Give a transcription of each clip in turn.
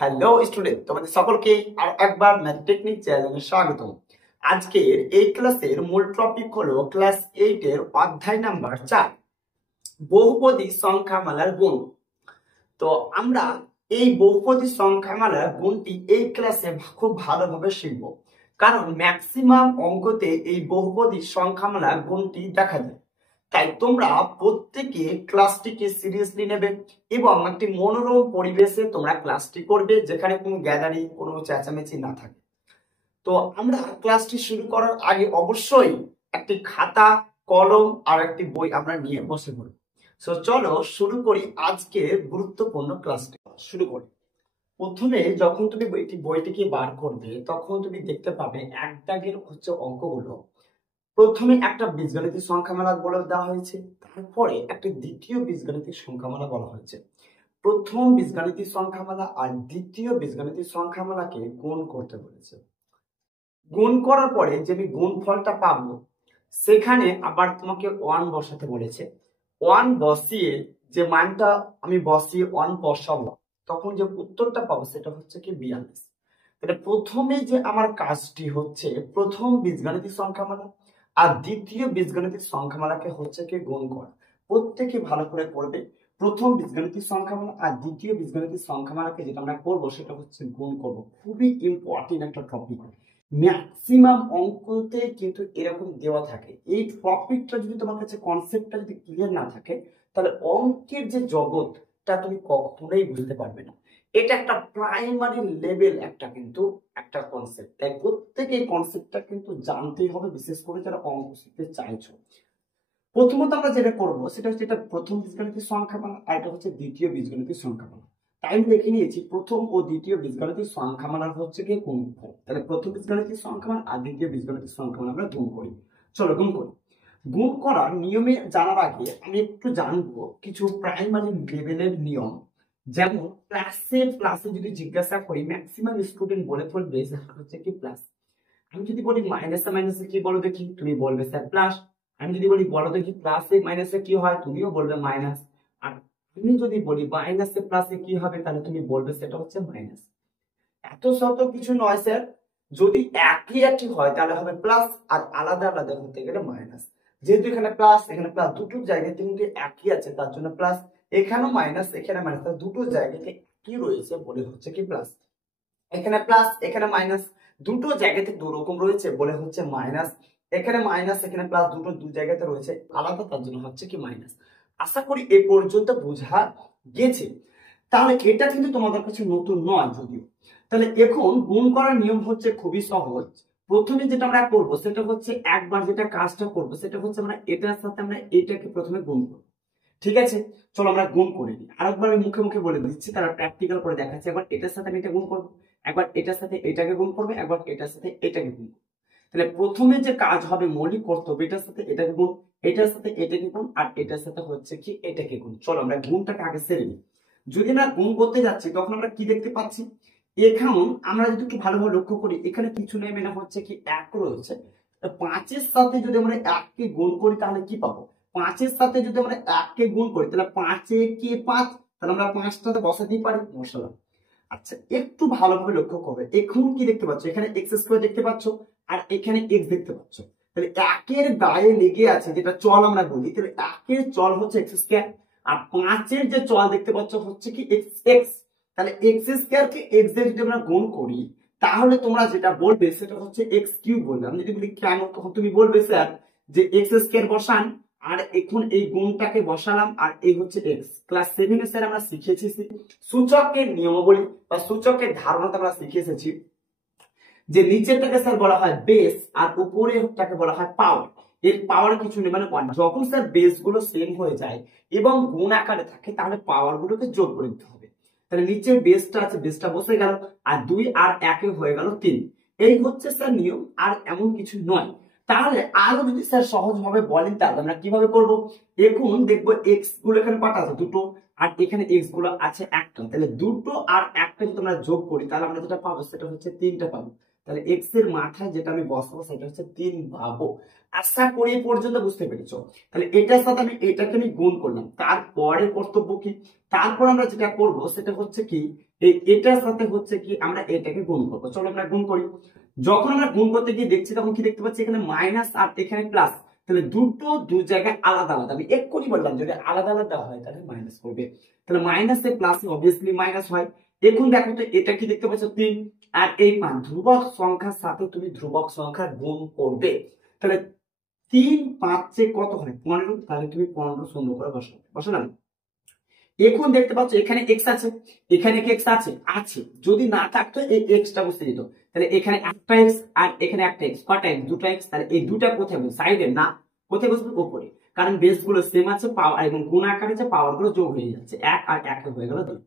Hello student, তোমাদের সকলকে আর একবার ম্যাথ টেকনিক চ্যানেলে স্বাগত। আজকের এই ক্লাসের মূল টপিক হলো ক্লাস 8 এর অধ্যায় নাম্বার 4, বহুপদী সংখ্যামালার গুণ। তো আমরা এই বহুপদী সংখ্যামালার গুণটি এই ক্লাসে খুব ভালোভাবে শিখব, কারণ ম্যাক্সিমাম অঙ্কতে এই বহুপদী সংখ্যামালার গুণটি দেখা যায়। তাই তোমরা প্রত্যেকে ক্লাসটিকে সিরিয়াসলি নেবে এবং একটি মনোরম পরিবেশে তোমরা ক্লাসটি করবে, যেখানে কোনো গ্যাদারিং, কোনো চেঁচামেচি না থাকে। তো আমরা ক্লাসটি শুরু করার আগে অবশ্যই একটি খাতা, কলম আর একটি বই আমরা নিয়ে বসে পড়ব। সো চলো শুরু করি আজকের গুরুত্বপূর্ণ ক্লাসটি। শুরু করি। প্রথমে যখন তুমি বইটিকে বার করবে, তখন তুমি দেখতে পাবে এক দাগের হচ্ছে অঙ্কগুলো। প্রথমে একটা বীজগণিতিক সংখ্যামালা বলে দেওয়া হয়েছে, তারপরে একটা দ্বিতীয় বীজগণিতিক সংখ্যামালা বলা হয়েছে। প্রথম বীজগণিতিক সংখ্যামালা আর দ্বিতীয় বীজগণিতিক সংখ্যামালাকে গুণ করতে বলেছে। গুণ করার পরে যে আমি গুণফলটা পাবো, সেখানে আবার তোমাকে 1 বসাতে বলেছে। 1 বসিয়ে যে মানটা আমি বসিয়ে 1 বসাবো, তখন যে উত্তরটা পাবো সেটা হচ্ছে কি 42। তাহলে প্রথমে যে আমার কাজটি হচ্ছে প্রথম বীজগণিতিক সংখ্যামালা আর দ্বিতীয় বীজগণিতিক সংখ্যামালাকে হচ্ছে কি গুণ করা। প্রত্যেকে ভালো করে পড়বে। প্রথম বীজগণিতিক সংখ্যামালা আর দ্বিতীয় বীজগণিতিক সংখ্যামালাকে যেটা আমরা করবো সেটা হচ্ছে গুণ করবো। খুবই ইম্পর্টেন্ট একটা টপিক। ম্যাক্সিমাম অঙ্কতে কিন্তু এরকম দেওয়া থাকে। এই টপিকটা যদি তোমার কাছে কনসেপ্টটা যদি ক্লিয়ার না থাকে, তাহলে অঙ্কের যে জগৎটা তুমি কখনোই বুঝতে পারবে না। এটা একটা প্রাইমারি লেভেল একটা কনসেপ্ট। তাই প্রত্যেকে এই কনসেপ্টটা কিন্তু জানতেই হবে, বিশেষ করে যারা অঙ্ক শিখতে চাইছো। প্রথমত আমরা যেটা করবো সেটা হচ্ছে এটা প্রথম বীজগণিতিক সংখ্যামালা আর এটা হচ্ছে দ্বিতীয় বীজগণিতিক সংখ্যামালা। তাই আমি দেখে নিয়েছি প্রথম ও দ্বিতীয় বীজগণিতিক সংখ্যামালার হচ্ছে কি গুণফল। তাহলে প্রথম বীজগণিতিক সংখ্যামালা আর দ্বিতীয় বীজগণিতিক সংখ্যামালা আমরা গুণ করি। চলো গুণ করি। গুণ করার নিয়মে জানার আগে আমি একটু জানবো কিছু প্রাইমারি লেভেলের নিয়ম। যেমন প্লাসে যদি জিজ্ঞাসা করি, ম্যাক্সিমাম স্টুডেন্ট বলে ফেলবে হচ্ছে কি প্লাস। আমি যদি বলি মাইনাসে কি বলো দেখি, তুমি বলবে স্যার প্লাস। আমি যদি বলি বলো দেখি প্লাসে মাইনাসে কি হয়, তুমিও বলবে মাইনাস। আর আমি যদি বলি মাইনাসে প্লাসে কি হবে, তাহলে তুমি বলবে সেটা হচ্ছে মাইনাস। এত শত কিছু নয় স্যার, যদি একই হয় তাহলে হবে প্লাস, আর আলাদা আলাদা হতে গেলে মাইনাস। যেহেতু এখানে প্লাস এখানে প্লাস, দুটো জায়গাতে কিন্তু একই আছে, তার জন্য প্লাস। এখানেও মাইনাস এখানে মাইনাস, দুটো জায়গাতে কি রয়েছে বলে হচ্ছে কি প্লাস। এখানে প্লাস এখানে মাইনাস, দুটো জায়গাতে দু রকম রয়েছে বলে হচ্ছে মাইনাস। এখানে মাইনাস এখানে প্লাস, দু জায়গাতে রয়েছে আলাদা, তার জন্য হচ্ছে কি মাইনাস। আশা করি এ পর্যন্ত বোঝা গেছে। তাহলে এটা কিন্তু তোমাদের কাছে নতুন নয় যদিও। তাহলে এখন গুণ করার নিয়ম হচ্ছে খুবই সহজ। প্রথমে যেটা আমরা করবো সেটা হচ্ছে একবার যেটা কাজটা করবো সেটা হচ্ছে আমরা এটার সাথে আমরা এটাকে প্রথমে গুণ করবো। ঠিক আছে, চলো আমরা গুণ করে নিই। আরেকবার আমি মুখে মুখে বলে দিচ্ছি, তারা প্র্যাকটিক্যাল করে দেখাচ্ছি। একবার এটার সাথে আমি এটা গুণ করবো, একবার এটার সাথে এটাকে গুণ করবে, একবার এটার সাথে এটাকে গুণ করবো। তাহলে প্রথমে যে কাজ হবে মৌলিক কর্তব্য, এটার সাথে এটাকে গুণ, এটার সাথে এটাকে গুণ, আর এটার সাথে হচ্ছে কি এটাকে গুণ। চলো আমরা গুণটাকে আগে সেরে নিই। যদি আমরা গুণ করতে যাচ্ছি তখন আমরা কি দেখতে পাচ্ছি, এখন আমরা যদি একটু ভালোভাবে লক্ষ্য করি, এখানে কিছু নেই, মানে হচ্ছে কি এক রয়েছে। 5-এর সাথে যদি আমরা 1-কে গুণ করি তাহলে কি পাবো, 5-এর সাথে যদি আমরা 1-কে গুণ করি তাহলে 5-এ কে 5, তাহলে আমরা 5টাতে বসাতেই পারি, বসালাম। আচ্ছা একটু ভালোভাবে লক্ষ্য করবে, এখন কি দেখতে পাচ্ছ, এখানে এক্স স্কোয়ার দেখতে পাচ্ছ আর এখানে এক্স দেখতে পাচ্ছ। তাহলে 1-এর গায়ে লেগে আছে যেটা চল আমরা বলি, তাহলে 1-এর চল হচ্ছে এক্স স্কোয়ার, আর 5-এর যে চল দেখতে পাচ্ছ হচ্ছে কি এক্স এক্স। তাহলে এক্স স্কোয়ার কে এক্স দিয়ে যদি আমরা গুণ করি, তাহলে তোমরা যেটা বলবে সেটা হচ্ছে এক্স কিউব বলবে। আমি যদি বলি কেন, তখন তুমি বলবে স্যার যে এক্স স্কোয়ার বসান, আর এখন এই গুণটাকে বসালাম, আর এই হচ্ছে এক্স। ক্লাস 7 এ স্যার আমরা শিখেছি সূচকের নিয়মাবলী বা সূচকের ধারণাটা আমরা শিখে এসেছি, যে নিচেরটাকে স্যার বলা হয় বেস আর উপরেরটাকে বলা হয় পাওয়ার। এর পাওয়ার কিছু নেই, মানে 1। যখন স্যার বেস গুলো সেম হয়ে যায় এবং গুণ আকারে থাকে, তাহলে পাওয়ার গুলোকে যোগ করে দিতে হবে। তাহলে নিচের বেসটা আছে, বেসটা বসে গেল, আর 2 আর 1 হয়ে গেল 3। এই হচ্ছে স্যার নিয়ম, আর এমন কিছু নয়। তাহলে আরো যদি স্যার সহজ ভাবে বলেন তাহলে আমরা কিভাবে করব। এখন দেখবো এক্স গুলো এখানে কটা আছে, দুটো, আর এখানে এক্স গুলো আছে একটা। তাহলে দুটো আর একটা যদি আমরা যোগ করি তাহলে আমরা যেটা পাবো সেটা হচ্ছে 3টা পাবো। তাহলে এক্স এর মাথায় যেটা আমি বসাবো সেটা হচ্ছে 3 পাবো। আশা করি এই পর্যন্ত বুঝতে পেরেছো। তাহলে এটার সাথে আমি এটাকে আমি গুণ করলাম, তারপরে কর্তব্য কি, তারপর আমরা যেটা করব সেটা হচ্ছে কি এটার সাথে হচ্ছে কি আমরা এটাকে গুণ করবো। চলো আমরা গুণ করি। যখন আমরা গুণ করতে গিয়ে দেখছি তখন কি দেখতে পাচ্ছি এখানে মাইনাস আর এখানে প্লাস, তাহলে দুটো দু জায়গায় আলাদা আলাদা। আমি এক্ষুনি বললাম যদি আলাদা আলাদা হয় তাহলে মাইনাস করবে, তাহলে মাইনাসে প্লাসে অবভিয়াসলি মাইনাস হয়। এখন দেখো তো এটা কি দেখতে পাচ্ছ 3 আর এই 5 ধ্রুবক সংখ্যার সাথে তুমি ধ্রুবক সংখ্যা গুণ করবে, তাহলে 3 5 কত হয় 15, তাহলে তুমি 15 সুন্দর করে বসাবে, বসালাম। এখন দেখতে পাচ্ছ এখানে এক্স আছে, এখানে কি এক্স আছে, আছে, যদি না থাকতো এই এক্সটা বসে যেত, তাহলে এখানে একটা এক্স আর এখানে একটা এক্স, কটা এক্স, দুটো এক্স, তাহলে এই দুটা কোথায় বসবে, সাইডে না, কোথায় বসবে, উপরে, কারণ বেস গুলো সেম আছে, পাওয়ার এবং গুণ আকারে যে পাওয়ার গুলো যোগ হয়ে যাচ্ছে, 1 আর 1 হয়ে গেল 2।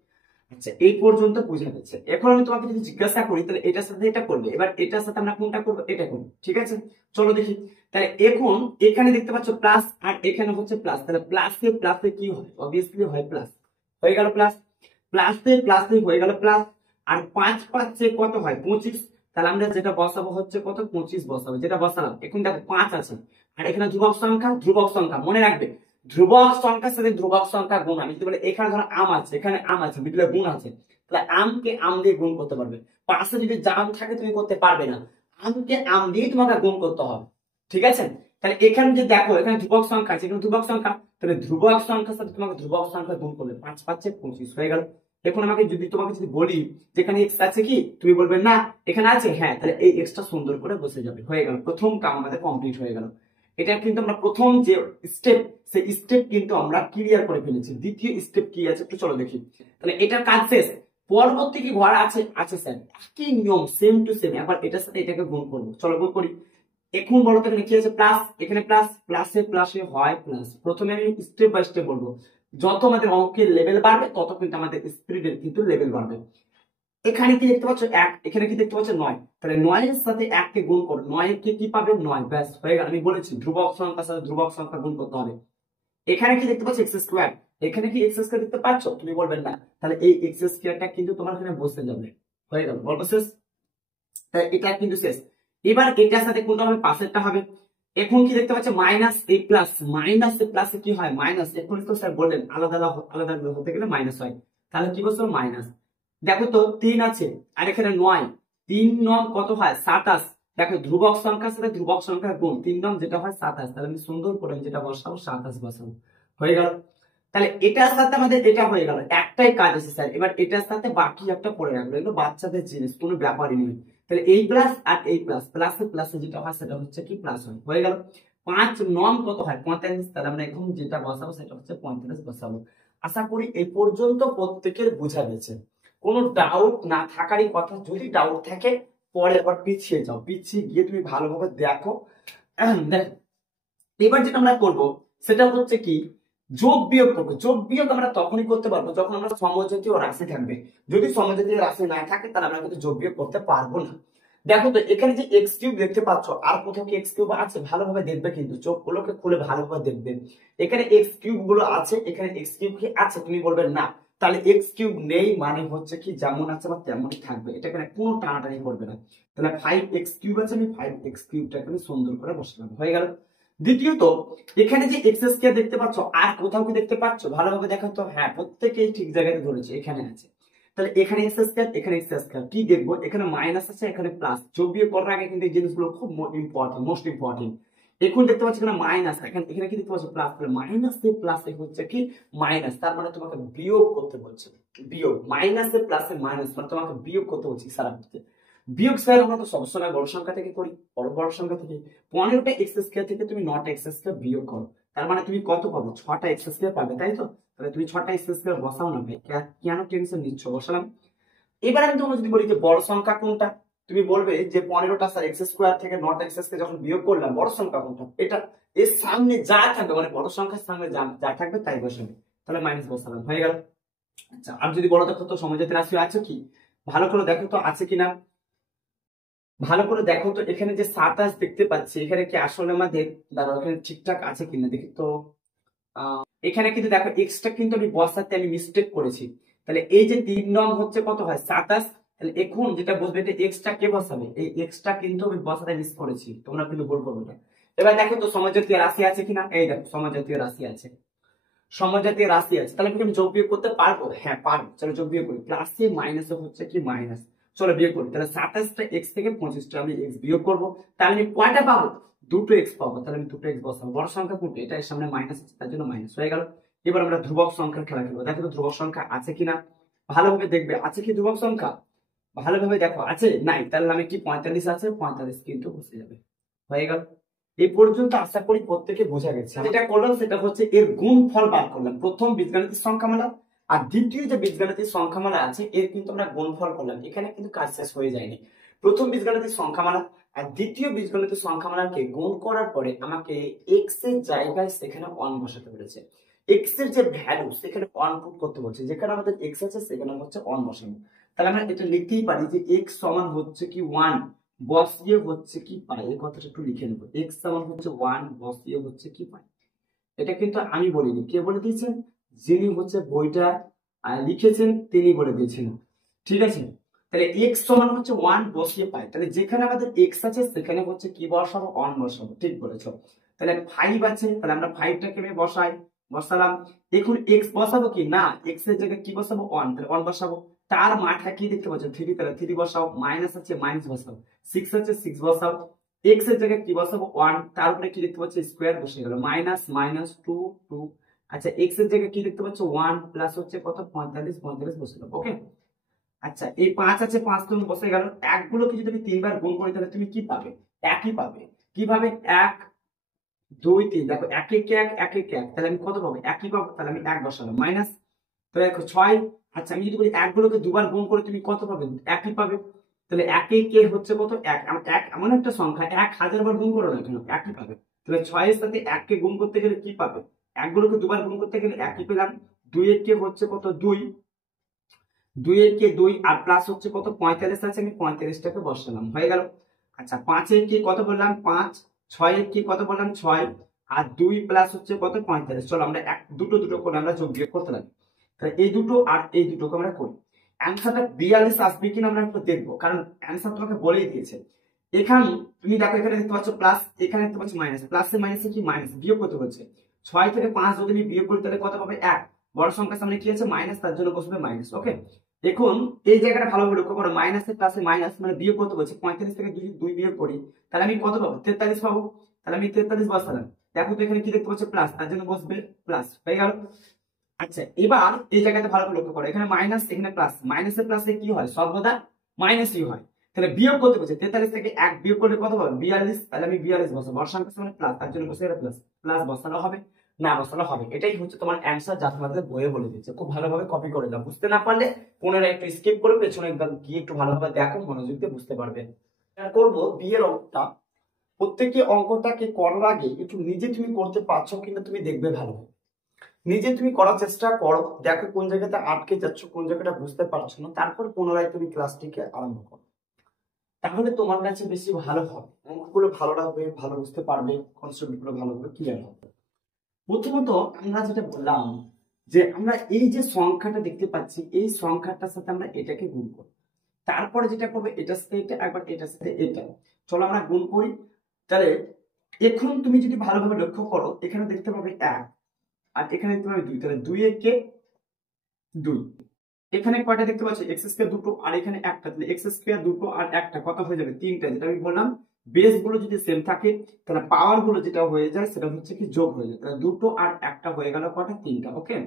আচ্ছা এই পর্যন্ত বুঝে গেছে। এখন আমি তোমাকে যদি জিজ্ঞাসা করি তাহলে এটার সাথে এটা করবে, এবার এটার সাথে আমরা কোনটা করবো, এটা করবো, ঠিক আছে। চলো দেখি। তাহলে এখন এখানে দেখতে পাচ্ছ প্লাস আর এখানে হচ্ছে প্লাস, তাহলে প্লাসে প্লাসে কি হয়, অবভিয়াসলি হয় প্লাস, হয়ে গেল প্লাস, প্লাসে প্লাসে হয়ে গেল প্লাস। আর 5 5 কত হয় 25, তাহলে আমরা যেটা বসাবো হচ্ছে কত 25 বসাবো, যেটা বসালাম। এখন দেখো 5 আছে আর এখানে ধ্রুবক সংখ্যা, ধ্রুবক সংখ্যা মনে রাখবে, ধ্রুবক সংখ্যার সাথে ধ্রুবক সংখ্যা গুণ। আমি যদি বলি এখানে ধরো আম আছে, এখানে আম আছে, মিডলে গুণ আছে, তাহলে আমকে আম দিয়ে গুণ করতে পারবে। পাশে যদি জাম থাকে তুমি করতে পারবে না, আমকে আম দিয়ে তোমাকে গুণ করতে হবে, ঠিক আছে। তাহলে এখানে যে দেখো এখানে ধ্রুবক সংখ্যা আছে, এখানে ধ্রুবক সংখ্যা, তাহলে ধ্রুবক সংখ্যার সাথে তোমাকে ধ্রুবক সংখ্যা গুণ করবে, 5 5 25 হয়ে গেল। এখন আমাকে যদি তোমাকে যদি বলি যেখানে এক্স আছে কি, তুমি বলবে না এখানে আছে, হ্যাঁ, তাহলে এই এক্সটা সুন্দর করে বসে যাবে, হয়ে গেল, প্রথম কাম আমাদের কমপ্লিট হয়ে গেল। এটা কিন্তু আমরা প্রথম যে স্টেপ সেই স্টেপ কিন্তু আমরা ক্লিয়ার করে ফেলেছি। দ্বিতীয় স্টেপ কি আছে একটু চলো দেখি। তাহলে এটার কাজ শেষ। পরবর্তী কি ঘর আছে, আছে স্যার, একই নিয়ম সেম টু সেম, এবার এটার সাথে এটাকে গুণ করবো, চলো গুণ করি। এখন বলো তো এখানে কি আছে, প্লাস, এখানে প্লাস, প্লাসে প্লাসে হয় প্লাস। প্রথমে আমি স্টেপ বাই স্টেপ বলবো, যত আমাদের অঙ্কের লেভেল বাড়বে তত কিন্তু আমাদের স্পিডের কিন্তু লেভেল বাড়বে। এখানে কি দেখতে পাচ্ছ 1, এখানে কি দেখতে পাচ্ছ 9, তাহলে 9 এর সাথে 1 কে গুণ করো, 9 কে কি পাবে 9, ব্যাস হয়ে গেল। আমি বলেছি ধ্রুবক সংখ্যার সাথে ধ্রুবক সংখ্যা গুণ করতে হবে। এখানে কি দেখতে পাচ্ছ এক্স স্কোয়ার, এখানে কি এক্স স্কোয়ার দেখতে পাচ্ছ, তুমি বলবেন না, তাহলে এই এক্স স্কোয়ারটা কিন্তু তোমার এখানে বসে যাবে, হয়ে গেল, গল্প শেষ। তাই এটা কিন্তু শেষ। এবার এটার সাথে কোনটা হবে, পাশেরটা হবে। এখন কি দেখতে পাচ্ছ মাইনাস এ প্লাস, মাইনাস এ প্লাসে কি হয় মাইনাস, এখন তো স্যার বললেন আলাদা আলাদা আলাদা হতে গেলে মাইনাস হয়, তাহলে কি বলছো মাইনাস। দেখো তো 3 আছে আর এখানে 9, 3 9 কত হয় 27, দেখো ধ্রুবক সংখ্যার সাথে ধ্রুবক সংখ্যার গুণ, 3 9 যেটা হয় 27, তাহলে আমি সুন্দর করে যেটা বসাবো 27 বসাবো, হয়ে গেল। তাহলে এটার সাথে আমাদের এটা হয়ে গেল, একটাই কাজ আছে স্যার, এবার এটার সাথে বাকি একটা পড়ে রাখবো, এগুলো বাচ্চাদের জিনিস, কোনো ব্যাপারই নেই। তাহলে এই প্লাস আর এই প্লাস, প্লাসে প্লাসে যেটা হয় সেটা হচ্ছে কি প্লাস হয়, হয়ে গেল। 5 9 কত হয় 45, তাহলে আমরা এখন যেটা বসাবো সেটা হচ্ছে 45 বসাবো। আশা করি এই পর্যন্ত প্রত্যেকের বোঝা গেছে, কোনো ডাউট না থাকারই কথা। যদি ডাউট থাকে পরে আবার পিছিয়ে যাও, পিছিয়ে গিয়ে তুমি ভালোভাবে দেখো। দেখো এবার যেটা আমরা করবো সেটা হচ্ছে কি যোগ বিয়োগ করবো। যোগ বিয়োগ আমরা তখনই করতে পারবো যখন আমরা সমজাতীয় রাশি থাকবে, যদি সমজাতীয় রাশি না থাকে তাহলে আমরা কিন্তু যোগ বিয়োগ করতে পারবো না। দেখো তো এখানে যে এক্স কিউব দেখতে পাচ্ছ, আর কোথাও কি এক্স কিউব আছে, ভালোভাবে দেখবে, কিন্তু চোখগুলোকে খুলে ভালোভাবে দেখবে, এখানে এক্স কিউব গুলো আছে, এখানে এক্স কিউব কি আছে, তুমি বলবে না, তাহলে এক্স কিউব নেই মানে হচ্ছে কি যেমন আছে বা তেমনই থাকবে, এটা এখানে কোনো টানাটানি করবে না। তাহলে 5x কিউব আছে, আমি 5x কিউবটাকে আমি সুন্দর করে বসালাম, হয়ে গেল। দ্বিতীয়ত এখানে যে এক্স স্কয়ার দেখতে পাচ্ছ, আর কোথাও কি দেখতে পাচ্ছ, ভালোভাবে দেখো তো, হ্যাঁ প্রত্যেকেই ঠিক জায়গায় ধরেছে, এখানে আছে। তাহলে এখানে এক্স স্কয়ার, এখানে এক্স স্কয়ার, কি দেখবো, এখানে মাইনাস আছে, এখানে প্লাস। যোগ বিয়োগ করার আগে কিন্তু এই জিনিসগুলো খুব ইম্পর্টেন্ট, মোস্ট ইম্পর্টেন্ট। এখন দেখতে পাচ্ছ এখানে মাইনাস, এখানে এখানে কি দেখতে পাচ্ছ প্লাস, তাহলে মাইনাস এ প্লাস এ হচ্ছে কি মাইনাস, তার মানে তোমাকে বিয়োগ করতে বলছে, বিয়োগ, মাইনাস এ প্লাস এ মাইনাস মানে তোমাকে বিয়োগ করতে বলছি সারা করতে। বিয়োগ স্যার আমরা তো সবসময় বড় সংখ্যা থেকে করি, বড় বড় সংখ্যা থেকে। 15টা এক্স স্কয়ার থেকে তুমি 9টা এক্স স্কয়ার বিয়োগ করো, তার মানে তুমি কত পাবে, 6টা এক্স স্কয়ার পাবে, তাই তো। তাহলে তুমি 6টা এক্স স্কয়ার বসাও না ভাই, কেন টেনশন নিচ্ছ, বসালাম। এবার আমি তোমাকে যদি বলি যে বড় সংখ্যা কোনটা, তুমি বলবে যে 15টা স্যার এক্স স্কয়ার থেকে 9টা এক্স স্কয়ার যখন বিয়োগ করলাম, বড় সংখ্যা কোনটা, এটা এর সামনে যা থাকবে মানে বড় সংখ্যার সামনে যা যা থাকবে তাই বসাবে, তাহলে মাইনাস বসালাম, হয়ে গেল। আচ্ছা আর যদি বড় দেখো তো সমজাতীয় রাশি আছে কি, ভালো করে দেখো তো আছে কিনা, ভালো করে দেখো তো এখানে যে 27 দেখতে পাচ্ছি, এখানে কি আসলে আমাদের দাঁড়াও এখানে ঠিকঠাক আছে কিনা দেখি তো। এখানে কিন্তু দেখো এক্সটা কিন্তু আমি বসাতে আমি মিস্টেক করেছি, তাহলে এই যে 3 নং হচ্ছে কত হয় 27, তাহলে এখন যেটা বুঝবে এটা এক্সটা কে বসাবে, এই এক্সটা কিন্তু আমি বসাতে মিস করেছি, তোমরা কিন্তু ভুল করবে না। এবার দেখো তো সমজাতীয় রাশি আছে কিনা, এই দেখো সমজাতীয় রাশি আছে। সমজাতীয় রাশি আছে, তাহলে আমি যোগ বিয়োগ করতে পারবো? হ্যাঁ পারবো। চলো যোগ বিয়োগ করি। প্লাসে মাইনাসে হচ্ছে কি মাইনাস। চলো বিয়োগ করি। তাহলে 27টা এক্স থেকে 25টা আমি এক্স বিয়োগ করবো। তাহলে আমি কয়টা পাবো? দুটো এক্স পাবো। তাহলে আমি দুটো এক্স বসাবো। বড় সংখ্যা কোনটা? এটা এর সামনে মাইনাস আছে, তার জন্য মাইনাস হয়ে গেল। এবার আমরা ধ্রুবক সংখ্যার খেলা খেলবো। দেখো তো ধ্রুবক সংখ্যা আছে কিনা, ভালোভাবে দেখবে। আছে কি ধ্রুবক সংখ্যা? ভালোভাবে দেখো। আছে? নাই? তাহলে আমি কি 45 আছে, 45 কিন্তু বসে যাবে। হয়ে গেল। এই পর্যন্ত আশা করি প্রত্যেকে বোঝা গেছে। যেটা করলাম সেটা হচ্ছে এর গুণফল বার করলাম। প্রথম বীজগাণিতিক সংখ্যামালা আর দ্বিতীয় যে বীজগাণিতিক সংখ্যামালা আছে এর কিন্তু আমরা গুণফল করলাম। এখানে কিন্তু কাজ শেষ হয়ে যায়নি। প্রথম বীজগাণিতিক সংখ্যামালা আর দ্বিতীয় বীজগাণিতিক সংখ্যামালাকে গুণ করার পরে আমাকে এক্স এর জায়গায় সেখানে 1 বসাতে বলেছে। এক্স এর যে ভ্যালু সেখানে 1 পুট করতে বলছে। যেখানে আমাদের এক্স আছে সেখানে হচ্ছে 1 বসানো। তাহলে আমরা এটা লিখতেই পারি যে এক্স সমান হচ্ছে কি 1 বসিয়ে হচ্ছে কি পাই। এই কথাটা একটু লিখে নেবো। এক্স সমান হচ্ছে 1 বসিয়ে হচ্ছে কি পাই। এটা কিন্তু আমি বলিনি, কে বলে দিয়েছেন? যিনি হচ্ছে বইটা লিখেছেন তিনি বলে দিয়েছেন। ঠিক আছে? তাহলে এক্স সমান হচ্ছে 1 বসিয়ে পাই। তাহলে যেখানে আমাদের এক্স আছে সেখানে হচ্ছে কি বসাবো? 1 বসাবো। ঠিক বলেছো। তাহলে 5 আছে, তাহলে আমরা 5টাকে আমি বসালাম। এখন এক্স বসাবো কি না, এক্স এর জায়গায় কি বসাবো? 1। তাহলে 1 বসাবো। তার মাঠা কি দেখতে পাচ্ছ? 3। তাহলে 3 বসাও। মাইনাস আছে, মাইনাস বসাও। 6 আছে, 6 বসাও। এক্স এর জায়গায় কি বসাবো? 1। তারপরে কি দেখতে পাচ্ছ? স্কোয়ার বসে গেল। Minus minus 2 2। আচ্ছা এক্স এর জায়গায় কি দেখতে পাচ্ছ? 1 প্লাস হচ্ছে কত? 45 45 বসে গেল। ওকে। আচ্ছা এই 5 আছে, 5 তুমি বসে গেল। একগুলোকে যদি তুমি 3 বার গুণ করি তাহলে তুমি কি পাবে? একই পাবে। কিভাবে? 1 2 3। দেখো 1 1 1 1 1 1, তাহলে আমি কত পাবো? একই পাবো। তাহলে আমি 1 বসালাম। মাইনাস, তো দেখো 6। আচ্ছা আমি যদি বলি একগুলোকে দুবার গুণ করে তুমি কত পাবে? একই পাবে। তাহলে 1 1 এর হচ্ছে কত? 1। এক এমন একটা সংখ্যা 1000 বার গুণ করো না কেন একই পাবে। তাহলে 6 এর সাথে 1 কে গুণ করতে গেলে কি পাবে? একগুলোকে দুবার গুণ করতে গেলে একই পেলাম। 2 1 কে হচ্ছে কত? 2 2 এর কে 2 আর প্লাস হচ্ছে কত? 45 আছে, আমি 45টাকে বসালাম। হয়ে গেল। আচ্ছা 5 এর কে কত বললাম? 5। 6 এর কে কত বললাম? 6 আর 2 প্লাস হচ্ছে কত? 45। চলো আমরা দুটো দুটো করে আমরা যোগ বিয়োগ করতে লাগি। তাহলে এই দুটো আর এই দুটোকে আমরা করি। অ্যান্সারটা 42 আসবে কিনা আমরা একটু দেখবো, কারণ অ্যান্সার তোমাকে বলেই দিয়েছে। এখানে তুমি দেখো, এখানে দেখতে পাচ্ছ প্লাস, এখানে দেখতে পাচ্ছ মাইনাস। প্লাসে মাইনাসে কি মাইনাস, বিয়োগ করতে বলছে। 6 থেকে 5 যদি আমি বিয়োগ করি তাহলে কত পাবে? 1। বড় সংখ্যার সামনে কি আছে? মাইনাস, তার জন্য বসবে মাইনাস। ওকে। এখন এই জায়গাটা ভালোভাবে লক্ষ্য করো। মাইনাসে প্লাসে মাইনাস মানে বিয়োগ করতে বলছে। 45 থেকে 2 বিয়োগ করি তাহলে আমি কত পাবো? 43 পাবো। তাহলে আমি 43 বসালাম। দেখো তো এখানে কি দেখতে পাচ্ছ? প্লাস, তার জন্য বসবে প্লাস। হয়ে গেল। আচ্ছা এবার এই জায়গাতে ভালো করে লক্ষ্য করো। এখানে মাইনাস, এখানে প্লাস। মাইনাসে প্লাসে কি হয়? সর্বদা মাইনাসই হয়। তাহলে বিয়োগ করতে বলছে। 43 থেকে 1 বিয়োগ করলে কত পাবে? 42। তাহলে আমি 42 বসাবো। বড় সংখ্যার সামনে প্লাস, তার জন্য বসে গেল প্লাস। প্লাস বসানো হবে না বসানো হবে। এটাই হচ্ছে তোমার অ্যান্সার, যা তোমাদের বইয়ে বলে দিচ্ছে। খুব ভালোভাবে কপি করে দাও। বুঝতে না পারলে পুনরায় একটু স্কিপ করে পেছনে একবার গিয়ে একটু ভালোভাবে দেখো, মনোযোগ দিয়ে বুঝতে পারবে। করবো বিয়ের অঙ্কটা। প্রত্যেকটি অঙ্কটাকে করার আগে একটু নিজে তুমি করতে পারছো কিনা তুমি দেখবে ভালোভাবে। নিজে তুমি করার চেষ্টা করো, দেখো কোন জায়গাতে আটকে যাচ্ছ, কোন জায়গাটা বুঝতে পারছো না, তারপর পুনরায় তুমি ক্লাসটিকে আরম্ভ করো। তাহলে তোমার কাছে বেশি ভালো হবে, অঙ্কগুলো ভালো লাগবে, ভালো বুঝতে পারবে, কনসেপ্ট গুলো ভালোভাবে ক্লিয়ার হবে। প্রথমত আমরা যেটা বললাম যে আমরা এই যে সংখ্যাটা দেখতে পাচ্ছি, এই সংখ্যাটার সাথে আমরা এটাকে গুণ করব। তারপরে যেটা করবে এটার সাথে এটা, একবার এটার সাথে এটা। চলো আমরা গুণ করি। তাহলে এখন তুমি যদি ভালোভাবে লক্ষ্য করো, এখানে দেখতে পাবে 1 আর এখানে দেখতে পাবে 2। তাহলে 2 একে 2। এখানে কয়টা দেখতে পাচ্ছ? এক্স স্কয়ার দুটো আর এখানে একটা। তাহলে এক্স স্কয়ার দুটো আর একটা কত হয়ে যাবে? 3টা। যেটা আমি বললাম বেস গুলো যদি সেম থাকে তাহলে পাওয়ার গুলো যেটা হয়ে যায় সেটা হচ্ছে কি যোগ হয়ে যায়। তাহলে দুটো আর একটা হয়ে গেল কটা? 3টা। ওকে।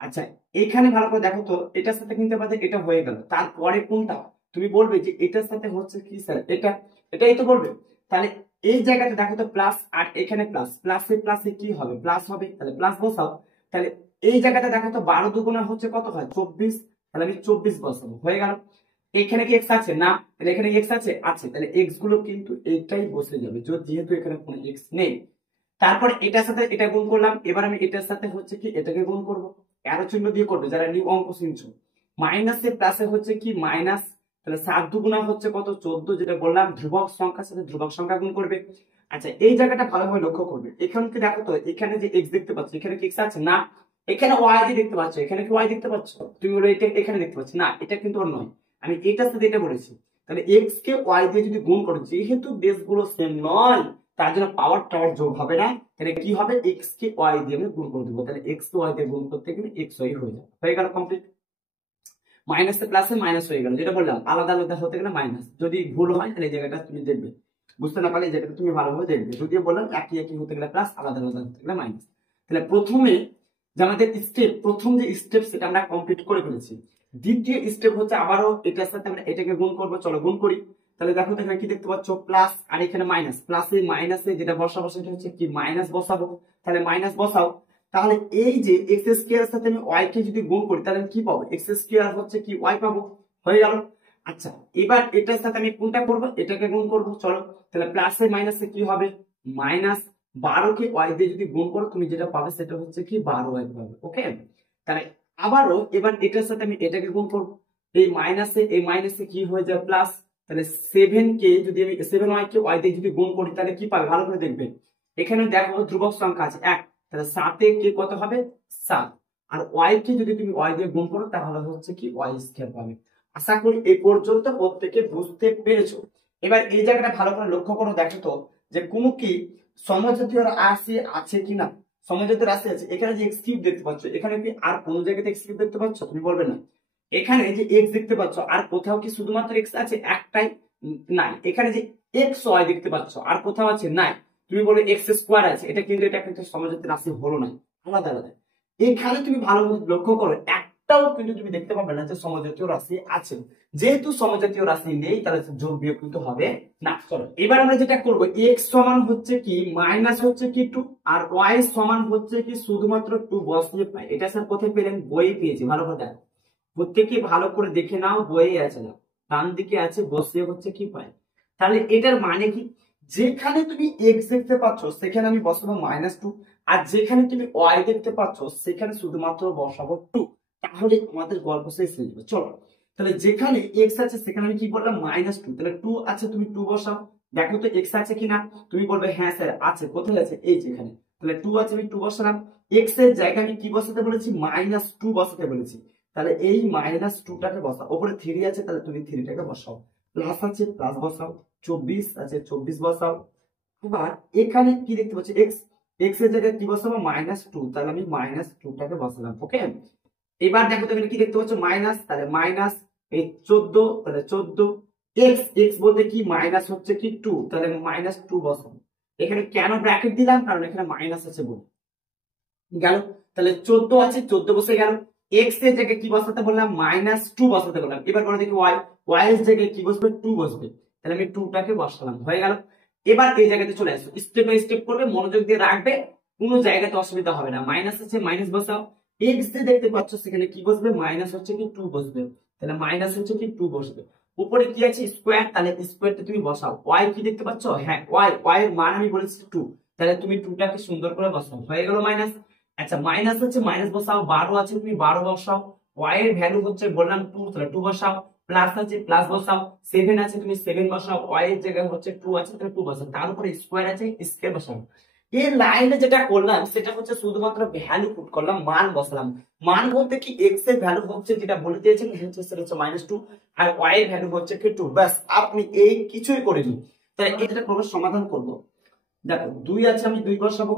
আচ্ছা এখানে ভালো করে দেখো তো, এটার সাথে কিন্তু আমাদের এটা হয়ে গেল। তারপরে কোনটা? তুমি বলবে যে এটার সাথে হচ্ছে কি স্যার এটা, এটাই তো বলবে। তাহলে এই জায়গাতে দেখো তো প্লাস আর এখানে প্লাস, প্লাসে প্লাসে কি হবে? প্লাস হবে। তাহলে প্লাস বসাও। তাহলে এই জায়গাতে দেখো তো 12 দুগুণা হচ্ছে কত হয়? 24। তাহলে আমি 24 বসাবো। হয়ে গেল। এখানে কি এক্স আছে? না। তাহলে এখানে এক্স আছে? আছে। তাহলে এক্স গুলো কিন্তু এইটাই বসে যাবে, যেহেতু এখানে কোনো এক্স নেই। তারপরে এটার সাথে এটা গুণ করলাম। এবার আমি এটার সাথে হচ্ছে কি এটাকে গুণ করবো। অ্যারো চিহ্ন দিয়ে করবে যারা নিউ অঙ্ক শিখছো। মাইনাসে প্লাসে হচ্ছে কি মাইনাস। তাহলে 7 দুগুণা হচ্ছে কত? 14। যেটা বললাম ধ্রুবক সংখ্যার সাথে ধ্রুবক সংখ্যা গুণ করবে। আচ্ছা এই জায়গাটা ভালোভাবে লক্ষ্য করবে। এখানে কি দেখো তো, এখানে যে এক্স দেখতে পাচ্ছ, এখানে কি এক্স আছে? না। এখানে ওয়াই দিয়ে দেখতে পাচ্ছ, এখানে কি ওয়াই দেখতে পাচ্ছ? তুমি বলো এটা এখানে দেখতে পাচ্ছ না, এটা কিন্তু ওর নয়। আমি এটার সাথে এটা বলেছি। তাহলে এক্স কে ওয়াই দিয়ে যদি গুণ করো, যেহেতু বেস গুলো সেম নয় তার জন্য পাওয়ার টাওয়ার যোগ হবে না, তাহলে কি হবে এক্স কে ওয়াই দিয়ে আমি গুণ করে দেবো, তাহলে এক্স কে ওয়াই দিয়ে গুণ করতে গেলে এক্স ওয়াই হয়ে যাবে, হয়ে গেল কমপ্লিট। মাইনাসে প্লাসে মাইনাস হয়ে গেল, যেটা বললাম আলাদা আলাদা হতে গেলে মাইনাস, যদি ভুল হয় তাহলে এই জায়গাটা তুমি দেখবে, বুঝতে না পারলে এই জায়গাটা তুমি ভালোভাবে দেখবে, যদিও বললাম একই একই হতে গেলে প্লাস, আলাদা আলাদা হতে গেলে মাইনাস। তাহলে প্রথমে যে আমাদের স্টেপ, প্রথম যে স্টেপ সেটা আমরা কমপ্লিট করে ফেলেছি। দ্বিতীয় স্টেপ হচ্ছে আবারও এটার সাথে আমরা এটাকে গুণ করবো, চলো গুণ করি। তাহলে দেখো এখানে কি দেখতে পাচ্ছ প্লাস আর এখানে মাইনাস, প্লাসে মাইনাসে যেটা বসাবো সেটা হচ্ছে কি মাইনাস বসাবো, তাহলে মাইনাস বসাও। তাহলে এই যে এক্স স্কয়ার সাথে আমি ওয়াই কে যদি গুণ করি তাহলে কি পাবো, এক্স স্কয়ার হচ্ছে কি ওয়াই পাবো, হয়ে গেল। আচ্ছা এবার এটার সাথে আমি কোনটা করবো, এটাকে গুণ করবো, চলো। তাহলে প্লাসে মাইনাসে কি হবে মাইনাস 12 কে ওয়াই দিয়ে যদি গুণ করো তুমি যেটা পাবে সেটা হচ্ছে কি 12 ওয়াই পাবে, ওকে। তাহলে আবারও এবার এটার সাথে আমি এটাকে গুণ করবো, এই মাইনাসে কি হয়ে যায় প্লাস, তাহলে 7 কে যদি আমি 7 ওয়াই কে ওয়াই দিয়ে যদি গুণ করি তাহলে কি পাবে ভালো করে দেখবে, এখানে দেখো ধ্রুবক সংখ্যা আছে 1, তাহলে 7 এ কে কত হবে 7, আর ওয়াই কে যদি তুমি ওয়াই দিয়ে গুণ করো তাহলে হচ্ছে কি ওয়াই স্কয়ার পাবে। আশা করি এই পর্যন্ত প্রত্যেকে বুঝতে পেরেছো। এবার এই জায়গাটা ভালো করে লক্ষ্য করো, দেখো তো যে কোনো কি সমজাতীয় রাশি আছে কিনা, সমজাতীয় রাশি আছে, এখানে যে এক্স কিউব দেখতে পাচ্ছ, এখানে কি আর কোন জায়গাতে এক্স কিউব দেখতে পাচ্ছ, তুমি বলবে না। এখানে যে এক্স দেখতে পাচ্ছ আর কোথাও কি শুধুমাত্র এক্স আছে, একটাই নাই। এখানে যে এক্স ওয়াই দেখতে পাচ্ছ আর কোথাও আছে নাই, তুমি বলে এক্স স্কোয়ার আছে, এটা কিন্তু সমজাতীয় রাশি হলো না, আলাদা আলাদা। এখানে তুমি ভালোভাবে লক্ষ্য করো একটাও কিন্তু তুমি দেখতে পাবে না যে সমজাতীয় রাশি আছে, যেহেতু সমজাতীয় রাশি নেই তাহলে যোগ বিয়োগ কিন্তু হবে না। চলো এবার আমরা যেটা করবো, এক্স সমান হচ্ছে কি মাইনাস হচ্ছে কি 2, আর ওয়াই সমান হচ্ছে কি শুধুমাত্র 2 বসিয়ে পাই। এটা স্যার কোথায় পেলেন, বইয়ে পেয়েছি, ভালো করে দেখো, প্রত্যেকে ভালো করে দেখে নাও, বইয়ে আছে না, ডান দিকে আছে বসিয়ে হচ্ছে কি পাই। তাহলে এটার মানে কি, যেখানে তুমি এক্স দেখতে পাচ্ছ সেখানে আমি বসাবো -2, আর যেখানে তুমি ওয়াই দেখতে পাচ্ছ সেখানে শুধুমাত্র বসাবো 2, তাহলে আমাদের গল্প শেষ হয়ে যাবে। চলো তাহলে যেখানে এক্স আছে সেখানে আমি কি বললাম -2, তাহলে 2 আছে তুমি 2 বসাও, দেখো তো এক্স আছে কিনা, তুমি বলবে হ্যাঁ স্যার আছে, কোথায় আছে এই যেখানে, তাহলে 2 আছে আমি 2 বসালাম। এক্স এর জায়গায় আমি কি বসাতে বলেছি -2 বসাতে বলেছি, তাহলে এই -2টাকে বসাও, উপরে 3 আছে তাহলে তুমি 3টাকে বসাও, প্লাস আছে প্লাস বসাও, 24 আছে 24 বসাও। এবার এখানে কি দেখতে পাচ্ছি এক্স, এক্স এর জায়গায় কি বসাবো -2, তাহলে আমি -2টাকে বসালাম, ওকে। এবার দেখো তো এখানে কি দেখতে পাচ্ছ মাইনাস, তাহলে মাইনাস এই 14, তাহলে 14 এক্স, এক্স বলতে কি মাইনাস হচ্ছে কি 2, তাহলে -2 বসাবো। এখানে কেন ব্র্যাকেট দিলাম, কারণ এখানে মাইনাস আছে বলে গেল। তাহলে 14 আছে 14 বসে গেল, এক্স এর জায়গায় কি বসাতে বললাম -2 বসাতে বললাম। এবার বলো দেখি ওয়াই, ওয়াই এর জায়গায় কি বসবে 2 বসবে, তাহলে আমি 2টাকে বসালাম, হয়ে গেল। এবার এই জায়গাতে চলে আসো, স্টেপ বাই স্টেপ করবে, মনোযোগ দিয়ে রাখবে, কোনো জায়গাতে অসুবিধা হবে না। মাইনাস আছে মাইনাস বসাও, এক্স যে দেখতে পাচ্ছ সেখানে কি বসবে মাইনাস হচ্ছে কি 2 বসবে, তাহলে মাইনাস হচ্ছে কি 2 বসবে। উপরে কি আছে স্কোয়ার, তাহলে স্কোয়ারটা তুমি বসাও। ওয়াই কি দেখতে পাচ্ছ, হ্যাঁ ওয়াই, ওয়াই এর মান আমি বলেছি 2, তাহলে তুমি 2টাকে সুন্দর করে বসাও, হয়ে গেল মাইনাস। আচ্ছা মাইনাস হচ্ছে মাইনাস বসাও, 12 আছে তুমি 12 বসাও, ওয়াই এর ভ্যালু হচ্ছে বললাম 2, তাহলে 2 বসাও। প্লাস আছে প্লাস বসাও, 7 আছে তুমি 7 বসাও, ওয়াই এর জায়গায় হচ্ছে 2 আছে তাহলে 2 বসাও, তার উপরে স্কোয়ার আছে স্কোয়ার বসাও। এই লাইনে যেটা করলাম সেটা হচ্ছে শুধুমাত্র ভ্যালু পুট করলাম, মান বসালাম। মান বলতে কি এক্স এর ভ্যালু হচ্ছে যেটা বলে দিয়েছেন সেটা হচ্ছে -2, আর ওয়াই এর ভ্যালু হচ্ছে কি 2, ব্যাস আপনি এই কিছুই করেনি। তাহলে এটা করবো সমাধান করব, দেখো 2 আছে আমি 2 বসাবো।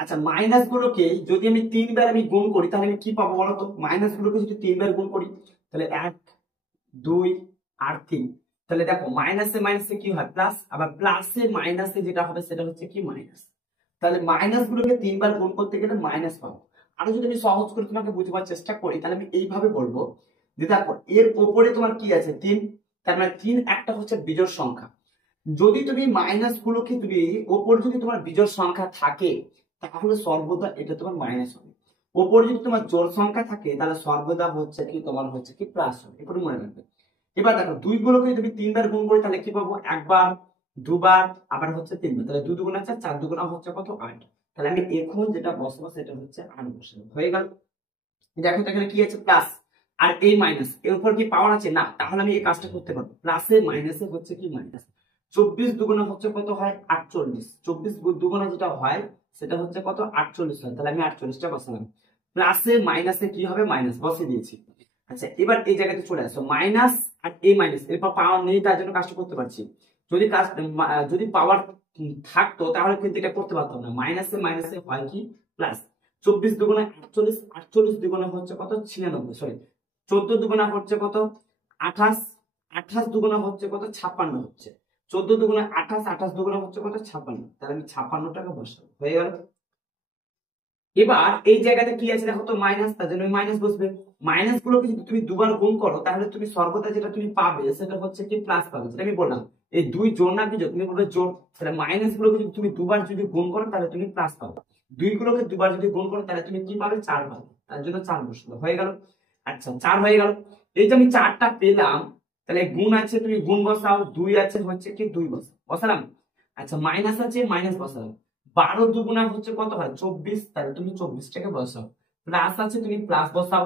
আচ্ছা মাইনাস গুলোকে যদি আমি 3 বার আমি গুণ করি তাহলে আমি কি পাবো বলো তো, মাইনাস গুলোকে যদি 3 বার গুণ করি তাহলে 1 2 আর 3, তাহলে দেখো মাইনাসে মাইনাসে কি হয় প্লাস, আবার প্লাসে মাইনাসে যেটা হবে সেটা হচ্ছে কি মাইনাস, তাহলে মাইনাস গুলোকে 3 বার গুণ করতে গেলে মাইনাস পাবো। আর যদি আমি সহজ করে তোমাকে বুঝবার চেষ্টা করি তাহলে আমি এইভাবে বলবো যে দেখো এর উপরে তোমার কি আছে 3, তার মানে 3 একটা হচ্ছে বিজোড় সংখ্যা। যদি তুমি মাইনাস গুলোকে তুমি ওপরে যদি তোমার বিজোড় সংখ্যা থাকে তাহলে সর্বদা এটা তোমার মাইনাস হবে, ওপরে যদি তোমার জোড় সংখ্যা থাকে তাহলে সর্বদা হচ্ছে কি তোমার হচ্ছে কি প্লাস হবে, এটা মনে রাখবে। এবার দেখো 2 গুলোকে যদি 3 বার গুণ করি তাহলে কি পাবো, একবার দুবার আবার হচ্ছে 3 বার, তাহলে 2 দুগুণা 4, 4 দুগুণা হচ্ছে কত 8, তাহলে আমি এখন যেটা বসাবো সেটা হচ্ছে 8 বসাবো, হয়ে গেল। দেখো তো এখানে কি আছে প্লাস, আর এই মাইনাস এর উপর কি পাওয়ার আছে না, তাহলে আমি এই কাজটা করতে পারবো, প্লাসে মাইনাসে হচ্ছে কি মাইনাস। 24 দুগুণা হচ্ছে কত হয় 48, 24 দুগুণা যেটা হয় সেটা হচ্ছে কত 48 হয়, তাহলে আমি 48টা বসালাম। প্লাসে মাইনাসে কি হবে মাইনাস বসিয়ে দিয়েছি। আচ্ছা এবার এই জায়গাতে চলে আসো, মাইনাস আর এই মাইনাস এরপর পাওয়ার নেই তার জন্য কাজটা করতে পারছি, যদি পাওয়ার থাকতো তাহলে কিন্তু এটা করতে পারতাম না। মাইনাসে মাইনাসে হয় কি প্লাস। 24 দুগুণে 48, 48 দুগুণে হচ্ছে কত 96, সরি 14 দুগুণে হচ্ছে কত 28, 28 দুগুণে হচ্ছে কত 56 হচ্ছে। 14 দুগুণে 28, 28 দুগুণে হচ্ছে কত 56, তাহলে আমি 56 টাকা বসাবো, হয়ে গেল। এবার এই জায়গাতে কি আছে দেখো তো মাইনাস, তার জন্য মাইনাস বসবে। মাইনাস গুলোকে যদি তুমি দুবার গুণ করো তাহলে তুমি সর্বদা যেটা তুমি পাবে সেটা হচ্ছে কি প্লাস পাবে, যেটা আমি বললাম এই দুই জোর না বিজোড়, তুমি বলবে জোর, তাহলে মাইনাস গুলোকে যদি তুমি দুবার যদি গুণ করো তাহলে তুমি প্লাস পাবে। দুই গুলোকে দুবার যদি গুণ করো তাহলে তুমি কি পাবে 4 পাবে, তার জন্য 4 বসলো, হয়ে গেল। আচ্ছা 4 হয়ে গেল। এই যে আমি 4টা পেলাম, তাহলে গুণ আছে তুমি গুণ বসাও, 2 আছে হচ্ছে কি 2 বসালাম। আচ্ছা মাইনাস আছে মাইনাস বসালাম। 12 দুগুণা হচ্ছে কত হয় 24, তাহলে তুমি 24 টাকে বসাও। প্লাস আছে তুমি প্লাস বসাও,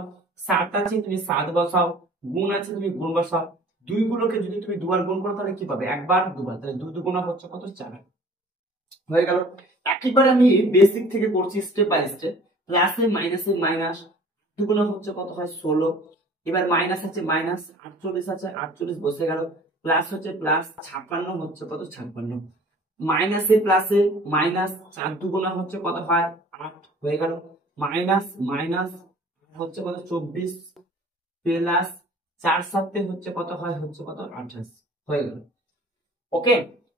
7 আছে তুমি 7 বসাও, গুণ আছে তুমি গুণ বসাও। দুই গুলোকে যদি তুমি দুবার গুণ করো তাহলে কি পাবে একবার দুবার, তাহলে 2 দুগুণা হচ্ছে কত 4, হয়ে গেল। একইবারে আমি বেসিক থেকে করছি স্টেপ বাই স্টেপ। প্লাসে মাইনাসে মাইনাস, দুগুণা হচ্ছে কত হয় 16। এবার মাইনাস আছে মাইনাস, 48 আছে 48 বসে গেল। প্লাস হচ্ছে প্লাস 56 হচ্ছে কত 56। মাইনাসে প্লাসে মাইনাস, 4 দুগুণা হচ্ছে কত হয় 8, হয়ে গেল। মাইনাস মাইনাস হচ্ছে কত 24, প্লাস 4 সাথে হচ্ছে কত হয় হচ্ছে কত 28, হয়ে গেল। ওকে,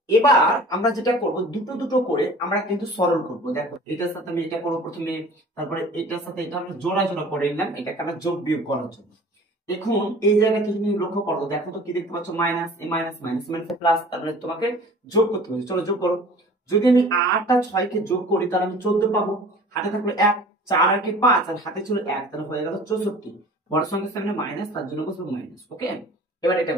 এবার আমরা যেটা করব দুটো দুটো করে আমরা কিন্তু সরল করব। দেখো এটার সাথে আমি এটা করবো প্রথমে, তারপরে এটার সাথে এটা আমরা জোড়া জোড়া করে নিলাম, এটাকে আমরা যোগ বিয়োগ করার জন্য। এখন এই জায়গাতে তুমি লক্ষ্য করো, দেখো তো কি দেখতে পাচ্ছ মাইনাস, এই মাইনাস মাইনাস মাইনাসে প্লাস, তারপরে তোমাকে যোগ করতে হবে। চলো যোগ করো। যদি আমি 8 আর 6 কে যোগ করি তাহলে আমি 14 পাবো। হাতে থাকলো 1, 4 আর 5 আর হাতে ছিল 1, তাহলে হয়ে গেল 64। বড় সংখ্যার সামনে মাইনাস, তার জন্য বসবো মাইনাস। ওকে, এবার এটা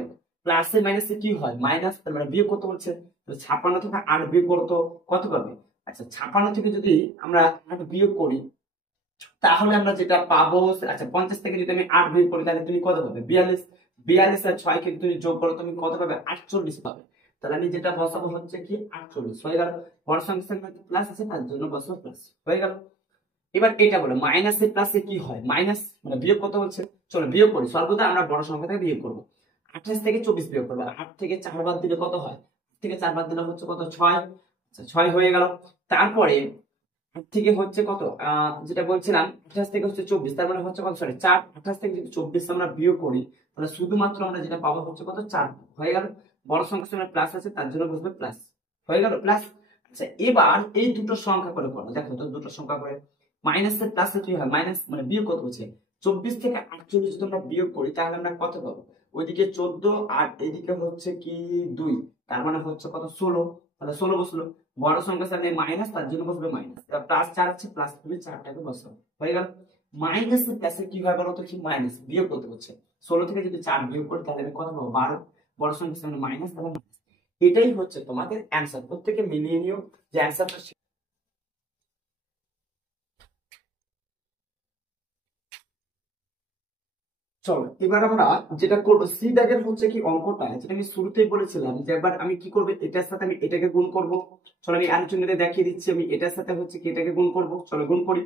প্লাসে মাইনাসে কি হয় মাইনাস, তার মানে বিয়োগ করতে বলছে। 56 থেকে 8 বিয়োগ করতো কত পাবে। আচ্ছা 56 থেকে যদি আমরা 8 বিয়োগ করি তাহলে আমরা যেটা পাবো, আচ্ছা 50 থেকে যদি আমি 8 বিয়োগ করি তাহলে তুমি কত পাবে 42। 42 আর 6 কে তুমি যোগ করো তুমি কত পাবে 48 পাবে। তাহলে আমি যেটা বসাবো হচ্ছে কি 48, হয়ে গেল। বড় সংখ্যার সামনে প্লাস আছে তার জন্য বসাবো প্লাস, হয়ে গেল। এবার এটা বলো মাইনাসে প্লাসে কি হয় মাইনাস, মানে বিয়োগ কত হচ্ছে। চলো বিয়োগ করি, সর্বদা আমরা বড় সংখ্যা থেকে বিয়োগ করবো। 28 থেকে 24 বিয়োগ করবো, 8 থেকে 4 বাদ দিলে কত হয়, 8 থেকে 4 বাদ দিলে হচ্ছে কত 6। আচ্ছা 6 হয়ে গেল। তারপরে 8 থেকে হচ্ছে কত যেটা বলছিলাম 28 থেকে হচ্ছে 24, তার মানে হচ্ছে কত, সরি 4। 28 থেকে যদি 24 আমরা বিয়োগ করি তাহলে শুধুমাত্র আমরা যেটা পাবো হচ্ছে কত 4, হয়ে গেল। বড় সংখ্যার সামনে প্লাস আছে তার জন্য বসবে প্লাস, হয়ে গেল প্লাস। আচ্ছা এবার এই দুটো সংখ্যা করে করো, দেখো তো দুটো সংখ্যা করে মাইনাসের প্লাসে কি হয় মাইনাস, মানে বিয়োগ কত হচ্ছে 24 থেকে 48 যদি আমরা বিয়োগ করি তাহলে আমরা কত পাবো, ওইদিকে 14 আর এদিকে হচ্ছে কি 2, তার মানে হচ্ছে কত 16, তাহলে 16 বসলো। বড় সংখ্যার সামনে মাইনাস তার জন্য বসবে মাইনাস, প্লাস 4 আছে প্লাস তুমি 4টাকে বসাও, হয়ে গেল। মাইনাস এর প্লাসে কি হয় বলো তো, কি মাইনাস বিয়োগ করতে হচ্ছে। 16 থেকে যদি 4 বিয়োগ করি তাহলে আমি কত পাবো 12। বড় সংখ্যার সামনে মাইনাস, তাহলে মাইনাস। এটাই হচ্ছে তোমাদের অ্যান্সার, প্রত্যেকে মিলিয়ে নিও যে অ্যান্সারটা। চলো এবার আমরা যেটা করবো সি দাগের হচ্ছে কি অঙ্কটা, যেটা আমি শুরুতেই বলেছিলাম যে একবার আমি কি করবো এটার সাথে আমি এটাকে গুণ করব। চলো আমি আলোচনাতে দেখিয়ে দিচ্ছি, আমি এটার সাথে হচ্ছে কি এটাকে গুণ করব। চলো গুণ করি,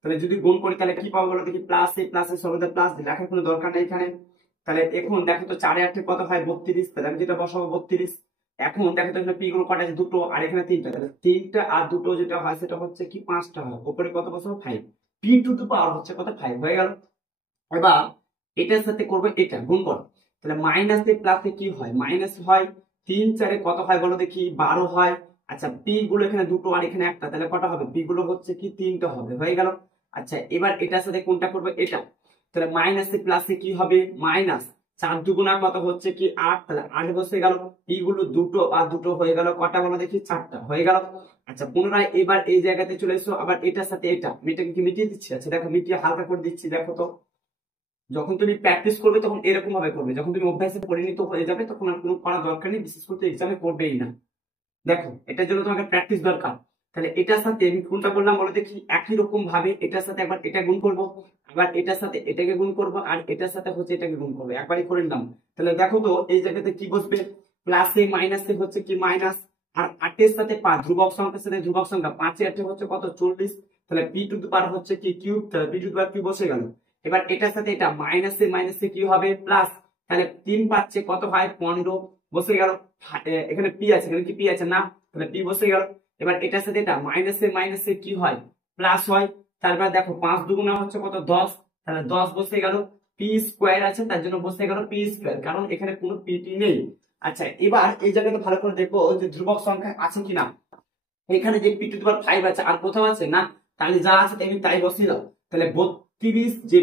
তাহলে যদি গুণ করি তাহলে কি পাবো বলো দেখি, প্লাস এ প্লাস এ সর্বদা প্লাস লেখার কোনো দরকার নেই এখানে। তাহলে এখন দেখো তো 4 8 কত হয় 32, তাহলে আমি যেটা বসাবো 32। এখন দেখো তো এখানে পি গুলো কটা আছে দুটো আর এখানে তিনটা, তাহলে তিনটা আর দুটো যেটা হয় সেটা হচ্ছে কি 5টা হয়, উপরে কত বসাবো 5, পি টু দ্য পাওয়ার হচ্ছে কত 5, হয়ে গেল। এবার এটার সাথে করবো এটা গুণ করো, তাহলে মাইনাস এ প্লাসে কি হয় মাইনাস হয়। 3 4 কত হয় বলো দেখি 12 হয়। আচ্ছা পি গুলো এখানে দুটো আর এখানে একটা, তাহলে কটা হবে পি গুলো হচ্ছে কি 3টা হবে, হয়ে গেল। আচ্ছা এবার এটার সাথে কোনটা করবে এটা, তাহলে মাইনাস এ প্লাসে কি হবে মাইনাস, 4 দুগুণা কত হচ্ছে কি 8, তাহলে 8 বসে গেল। পি গুলো দুটো আর দুটো হয়ে গেল, কটা বলো দেখি 4টা, হয়ে গেল। আচ্ছা পুনরায় এবার এই জায়গাতে চলে এসো, আবার এটার সাথে এটা আমি এটাকে কি মিটিয়ে দিচ্ছি। আচ্ছা দেখো মিটিয়ে হালকা করে দিচ্ছি, দেখো তো যখন তুমি প্র্যাকটিস করবে তখন এরকম ভাবে করবে, যখন তুমি অভ্যাসে পরিণত হয়ে যাবে তখন আর কোনো করার দরকার নেই, বিশেষ করে এক্সামে করবেই না। দেখো এটার জন্য তোমাকে প্র্যাকটিস দরকার। তাহলে এটার সাথে আমি কোনটা বললাম বলো দেখি, একই রকম ভাবে এটার সাথে একবার এটা গুণ করব, আবার এটার সাথে এটাকে গুণ করব, আর এটার সাথে হচ্ছে এটাকে গুণ করবো, একবারই করে নিলাম। তাহলে দেখো তো এই জায়গাতে কি বসবে, প্লাসে মাইনাসে হচ্ছে কি মাইনাস, আর 8 এর সাথে 5 ধ্রুবক সংখ্যার সাথে ধ্রুবক সংখ্যা 5 8 হচ্ছে কত 40, তাহলে পি টু দি পাওয়ার হচ্ছে কি কিউব, তাহলে P to the power cube বসে গেল। এবার এটার সাথে এটা মাইনাসে মাইনাসে কি হবে প্লাস, তাহলে 3 পাচ্ছে কত হয় 15, বসে গেল। এখানে পি আছে, এখানে কি পি আছে না, তাহলে পি বসে গেল। এবার এটার সাথে এটা মাইনাসে মাইনাসে কি হয়, প্লাস হয়। তারপর দেখো 5 দুগুণা হচ্ছে কত 10, তাহলে 10 বসে গেল। পি স্কোয়ার আছে তার জন্য বসে গেল পি স্কোয়ার, কারণ এখানে কোনো পিটি নেই। আচ্ছা এবার এই জায়গাটা ভালো করে দেখো যে ধ্রুবক সংখ্যা আছে কিনা। এখানে যে পি টু দি পাওয়ার 5 আছে আর কোথাও আছে না, তাহলে যা আছে তাই বসিয়ে দাও। তাহলে 32 যে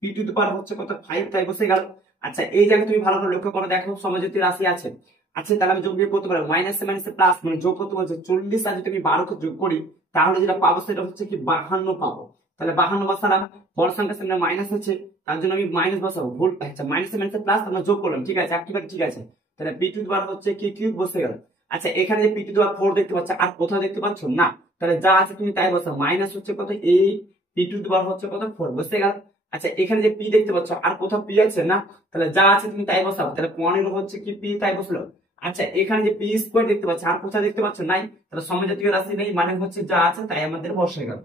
পি টু দি পাওয়ার হচ্ছে কত 5, তাই বসে গেল। আচ্ছা এই জায়গায় তুমি ভালো করে লক্ষ্য করে দেখো সমযোজী রাশি আছে। আচ্ছা তাহলে আমি যোগ বিয়োগ করতে পারবো, মাইনাসে মাইনাসে প্লাস, মানে যোগ করতে বলছে 40 আর যদি আমি 12 কে যোগ করি তাহলে যেটা পাবো সেটা হচ্ছে কি 52 পাবো। তাহলে 52 বসালাম, বড় সংখ্যার সামনে মাইনাস আছে তার জন্য আমি মাইনাস বসাবো, ভুল। আচ্ছা মাইনাসে মাইনাসে প্লাস আমরা যোগ করলাম, ঠিক আছে একটি ঠিক আছে। তাহলে পি টু দি পাওয়ার হচ্ছে কি কিউব বসে গেল। আচ্ছা এখানে যে পি টু দি পাওয়ার 4 দেখতে পাচ্ছ আর কোথাও দেখতে পাচ্ছ না, তাহলে যা আছে তুমি তাই বসাও, মাইনাস হচ্ছে কত এই পি টু দি পাওয়ার হচ্ছে কত 4 বসে গেল। আচ্ছা এখানে যে পি দেখতে পাচ্ছ আর কোথাও পি আছে না, তাহলে যা আছে তুমি তাই বসাও, তাহলে 15 হচ্ছে কি পি, তাই বসলো। আচ্ছা এখানে যে পি স্কোয়ার দেখতে পাচ্ছ আর কোথাও দেখতে পাচ্ছ নাই, তাহলে সমজাতীয় রাশি নেই, মানে হচ্ছে যা আছে তাই আমাদের বসে গেল।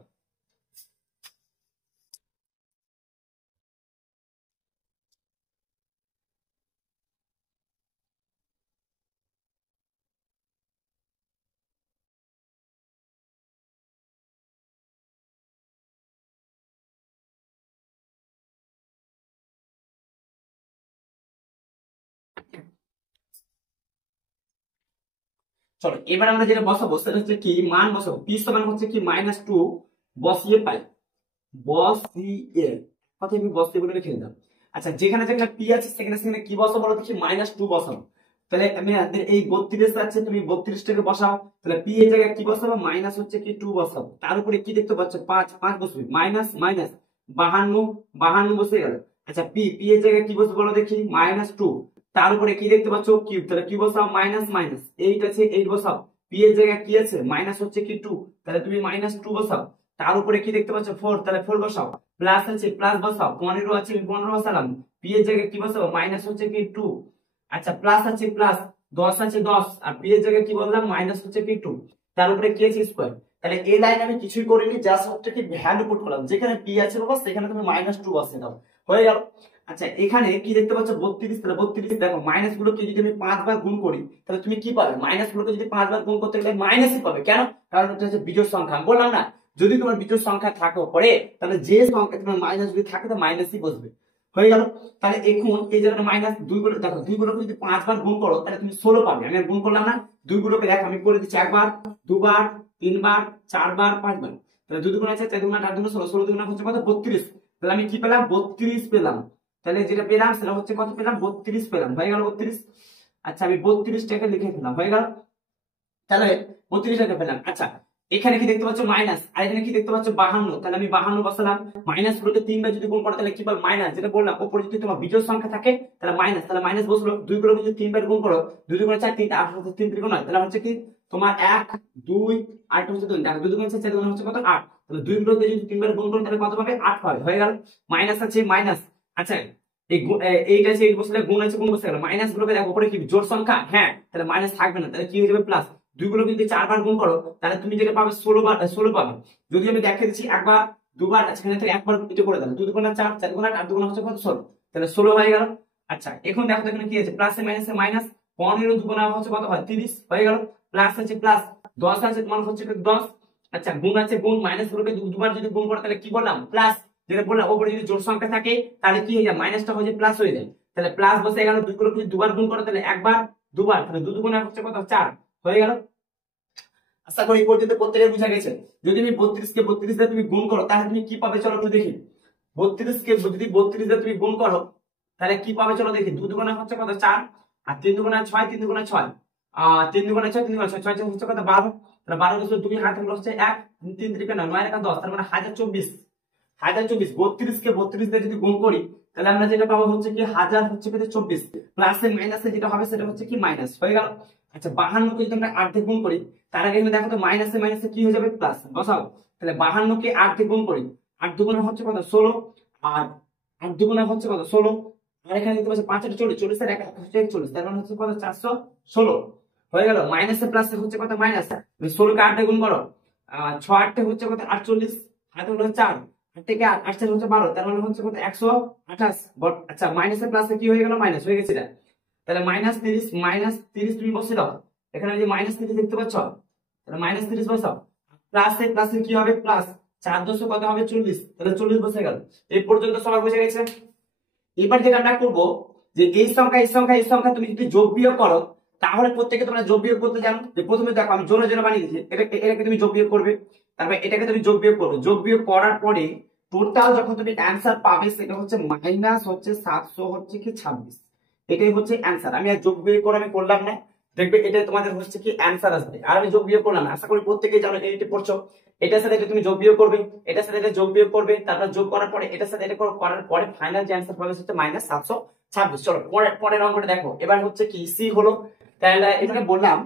চলো এবার আমরা যেটা বসাবো সেটা হচ্ছে কি মান বসাবো, পি সমান হচ্ছে কি -2 বসিয়ে পাই, বসিয়ে কথা আমি বসিয়ে বলে রেখে দিলাম। আচ্ছা যেখানে যেখানে পি আছে সেখানে সেখানে কি বসাবো বলো দেখি, -2 বসাবো। তাহলে আমি এই 32 আছে তুমি 32 টাকে বসাও, তাহলে পি এর জায়গায় কি বসাবো, মাইনাস হচ্ছে কি 2 বসাবো। তার উপরে কি দেখতে পাচ্ছ 5, 5 বসবে, মাইনাস মাইনাস 52, 52 বসে গেল। আচ্ছা পি এর জায়গায় কি বসবে বলো দেখি, -2, তার উপরে কি দেখতে পাচ্ছ কিউব, তাহলে কি বসাও মাইনাস মাইনাস 8 আছে 8 বসাও। পি এর জায়গায় কি আছে মাইনাস হচ্ছে কি 2, তাহলে তুমি -2 বসাও। তার উপরে কি দেখতে পাচ্ছ 4, তাহলে 4 বসাও। প্লাস আছে প্লাস বসাও, 15 আছে 15 বসালাম। পি এর জায়গায় কি বসাবো, মাইনাস হচ্ছে কি 2। আচ্ছা প্লাস আছে প্লাস, 10 আছে 10, আর পি এর জায়গায় কি বললাম মাইনাস হচ্ছে কি 2, তার উপরে কি আছে স্কোয়ার। তাহলে এই লাইন আমি কিছুই করিনি, জাস্ট হচ্ছে কি ভ্যালু পুট করলাম, যেখানে পি আছে বাবা সেখানে তুমি -2 বসিয়ে দাও, হয়ে গেল। আচ্ছা এখানে কি দেখতে পাচ্ছ 32, তাহলে 32 দেখো মাইনাস গুলোকে যদি আমি 5 বার গুণ করি তাহলে তুমি কি পাবে, মাইনাস গুলোকে যদি 5 বার গুণ করতে গেলে মাইনাসই পাবে, কেন, কারণ এটা হচ্ছে বিজোড় সংখ্যা। আমি বললাম না যদি তোমার বিজোড় সংখ্যা থাকে পরে তাহলে যে সংখ্যা তোমার মাইনাস যদি থাকে তো মাইনাসই বসবে, হয়ে গেল। তাহলে এখন এই জায়গাটা -2 গুলো দেখো, 2 গুলোকে যদি 5 বার গুণ করো তাহলে তুমি 16 পাবে। আমি আর গুণ করলাম না, 2 গুলোকে দেখো আমি করে দিচ্ছি, একবার, দুবার, 3 বার, 4 বার, 5 বার। তাহলে 2 দুগুণ আছে 4 দুগুণ 8 দুগুণ 16, 16 দুগুণ হচ্ছে কত 32। তাহলে আমি কি পেলাম 32 পেলাম। তাহলে যেটা পেলাম সেটা হচ্ছে কত পেলাম 32 পেলাম, হয়ে গেল 32। আচ্ছা আমি 32 টাকে লিখে ফেলাম, হয়ে গেল। তাহলে 32 টাকা পেলাম। আচ্ছা এখানে কি দেখতে পাচ্ছ মাইনাস, আর এখানে কি দেখতে পাচ্ছ 52, তাহলে আমি 52 বসালাম। মাইনাস গুলোকে 3 বার যদি গুণ করো তাহলে কি পাবে মাইনাস, যেটা বললাম উপরে যদি তোমার বিজোড় সংখ্যা থাকে তাহলে মাইনাস, তাহলে মাইনাস বসলো। 2 গুলোকে যদি 3 বার গুণ করো, 2 দুগুণে 4, 3 8 হচ্ছে 3 ত্রিকোণ 9, তাহলে হচ্ছে কি তোমার 1 2 8 হচ্ছে 2, দেখো 2 দুগুণে 4 4 দুগুণে হচ্ছে কত 8, তাহলে 2 গুলোকে যদি 3 বার গুণ করো তাহলে কত পাবে 8 পাবে, হয়ে গেল। মাইনাস আছে মাইনাস, আচ্ছা এইটা আছে 8 বসলে গুণ আছে গুণ বসে গেল। মাইনাস গুলোকে দেখো উপরে কি জোড় সংখ্যা, হ্যাঁ তাহলে মাইনাস থাকবে না, তাহলে কি হয়ে যাবে প্লাস। 2 গুলো যদি 4 বার গুণ করো তাহলে তুমি যেটা পাবে 16 বার 16 পাবে। যদি আমি দেখিয়ে দিচ্ছি একবার দুবার, সেখানে থেকে একবার এটা করে দাও, 2 দুগুণে 4 4 দুগুণে 8 8 দুগুণে হচ্ছে কত 16, তাহলে 16 হয়ে গেল। আচ্ছা এখন দেখো এখানে কি আছে প্লাসে মাইনাসে মাইনাস, 15 দুগুণে হচ্ছে কত হয় 30, হয়ে গেল। প্লাস আছে প্লাস, 10 আছে তোমার হচ্ছে 10। আচ্ছা গুণ আছে গুণ, মাইনাস গুলোকে দুবার যদি গুণ করো তাহলে কি বললাম প্লাস, যেটা বললাম উপরে যদি জোড় সংখ্যা থাকে তাহলে কি হয়ে যায় মাইনাসটা হয়ে যায় প্লাস হয়ে যায়, তাহলে প্লাস বসে গেল। 2 গুলোকে যদি দুবার গুণ করো তাহলে একবার দুবার, তাহলে 2 দুগুণে হচ্ছে কত 4, হয়ে গেল। আশা করি এই পর্যন্ত প্রত্যেকের বুঝা গেছে। যদি আমি 32 কে 32 দিয়ে তুমি গুণ করো তাহলে তুমি কি পাবে চলো একটু দেখি। 32 কে যদি 32 দিয়ে তুমি গুণ করো তাহলে কি পাবে চলো দেখি। 2 দুগুণে হচ্ছে কত 4, আর 3 দুগুণে 6, 3 দুগুণে 6, 3 দুগুণে 6, 3 দুগুণে 6, 6 হচ্ছে কত 12, তাহলে 12 কে 2 হাতে হচ্ছে 1, 3 3 9 9 10, তার মানে 1024, 1024। 32 কে 32 দিয়ে যদি গুণ করি তাহলে আমরা যেটা পাবো হচ্ছে কি 1000 হচ্ছে কি 24, প্লাসে মাইনাসে যেটা হবে সেটা হচ্ছে কি মাইনাস, হয়ে গেল। আচ্ছা 52 কে যদি আমরা 8 দিয়ে গুণ করি তার আগে দেখো তো মাইনাসে মাইনাসে কি হয়ে যাবে প্লাস, বসাও। তাহলে 52 কে 8 দিয়ে গুণ করি, 8 দুগুণে হচ্ছে কত 16, আর 8 দুগুণে হচ্ছে কত 16, আর এখানে দেখতে পাচ্ছ 5 আর 40, 40 আর 1 হচ্ছে 41, তার মানে হচ্ছে কত 416, হয়ে গেল। মাইনাসে প্লাসে হচ্ছে কত মাইনাস, 16 কে 8 দিয়ে গুণ করো, 6 8 হচ্ছে কত 48, হাতে হলো 4, 8 থেকে 8 8 হচ্ছে 12, তার মানে হচ্ছে কত 128। আচ্ছা মাইনাসে প্লাসে কি হয়ে গেল মাইনাস হয়ে গেছে এটা। তাহলে -30 তুমি বসে দাও, এখানে যে -30 দেখতে পাচ্ছ, তাহলে -30 বসাও, প্লাসে প্লাসে কি হবে প্লাস 4 কত হবে 40, তাহলে 40 বসে গেল। এই পর্যন্ত সবাই বুঝে গেছে। এবার যেটা আমরা করবো যে এই সংখ্যা তুমি যদি যোগ বিয়োগ করো, তাহলে প্রত্যেকে তোমরা যোগ বিয়োগ করতে জানো। যে প্রথমে দেখো আমি জোরে জোরে বানিয়ে দিচ্ছি, এটাকে তুমি যোগ বিয়োগ করবে, তারপরে এটাকে তুমি যোগ বিয়োগ করবে, যোগ বিয়োগ করার পরে টোটাল যখন তুমি অ্যান্সার পাবে সেটা হচ্ছে -700 হচ্ছে কি 26, এটাই হচ্ছে অ্যান্সার। আমি আর যোগ বিয়োগ করে আমি করলাম না, দেখবে এটা তোমাদের হচ্ছে কি অ্যান্সার আসবে। আর আমি যোগ বিয়োগ করলাম না, আশা করি প্রত্যেকেই জানো এইটা পড়ছো। এটার সাথে এটা তুমি যোগ বিয়োগ করবে, এটার সাথে এটা যোগ বিয়োগ করবে, তারপর যোগ করার পরে এটার সাথে এটা করার পরে ফাইনাল যে অ্যান্সার পাবে সেটা -726। চলো পরের অঙ্কটা দেখো। এবার হচ্ছে কি সি হলো, তাহলে এখানে বললাম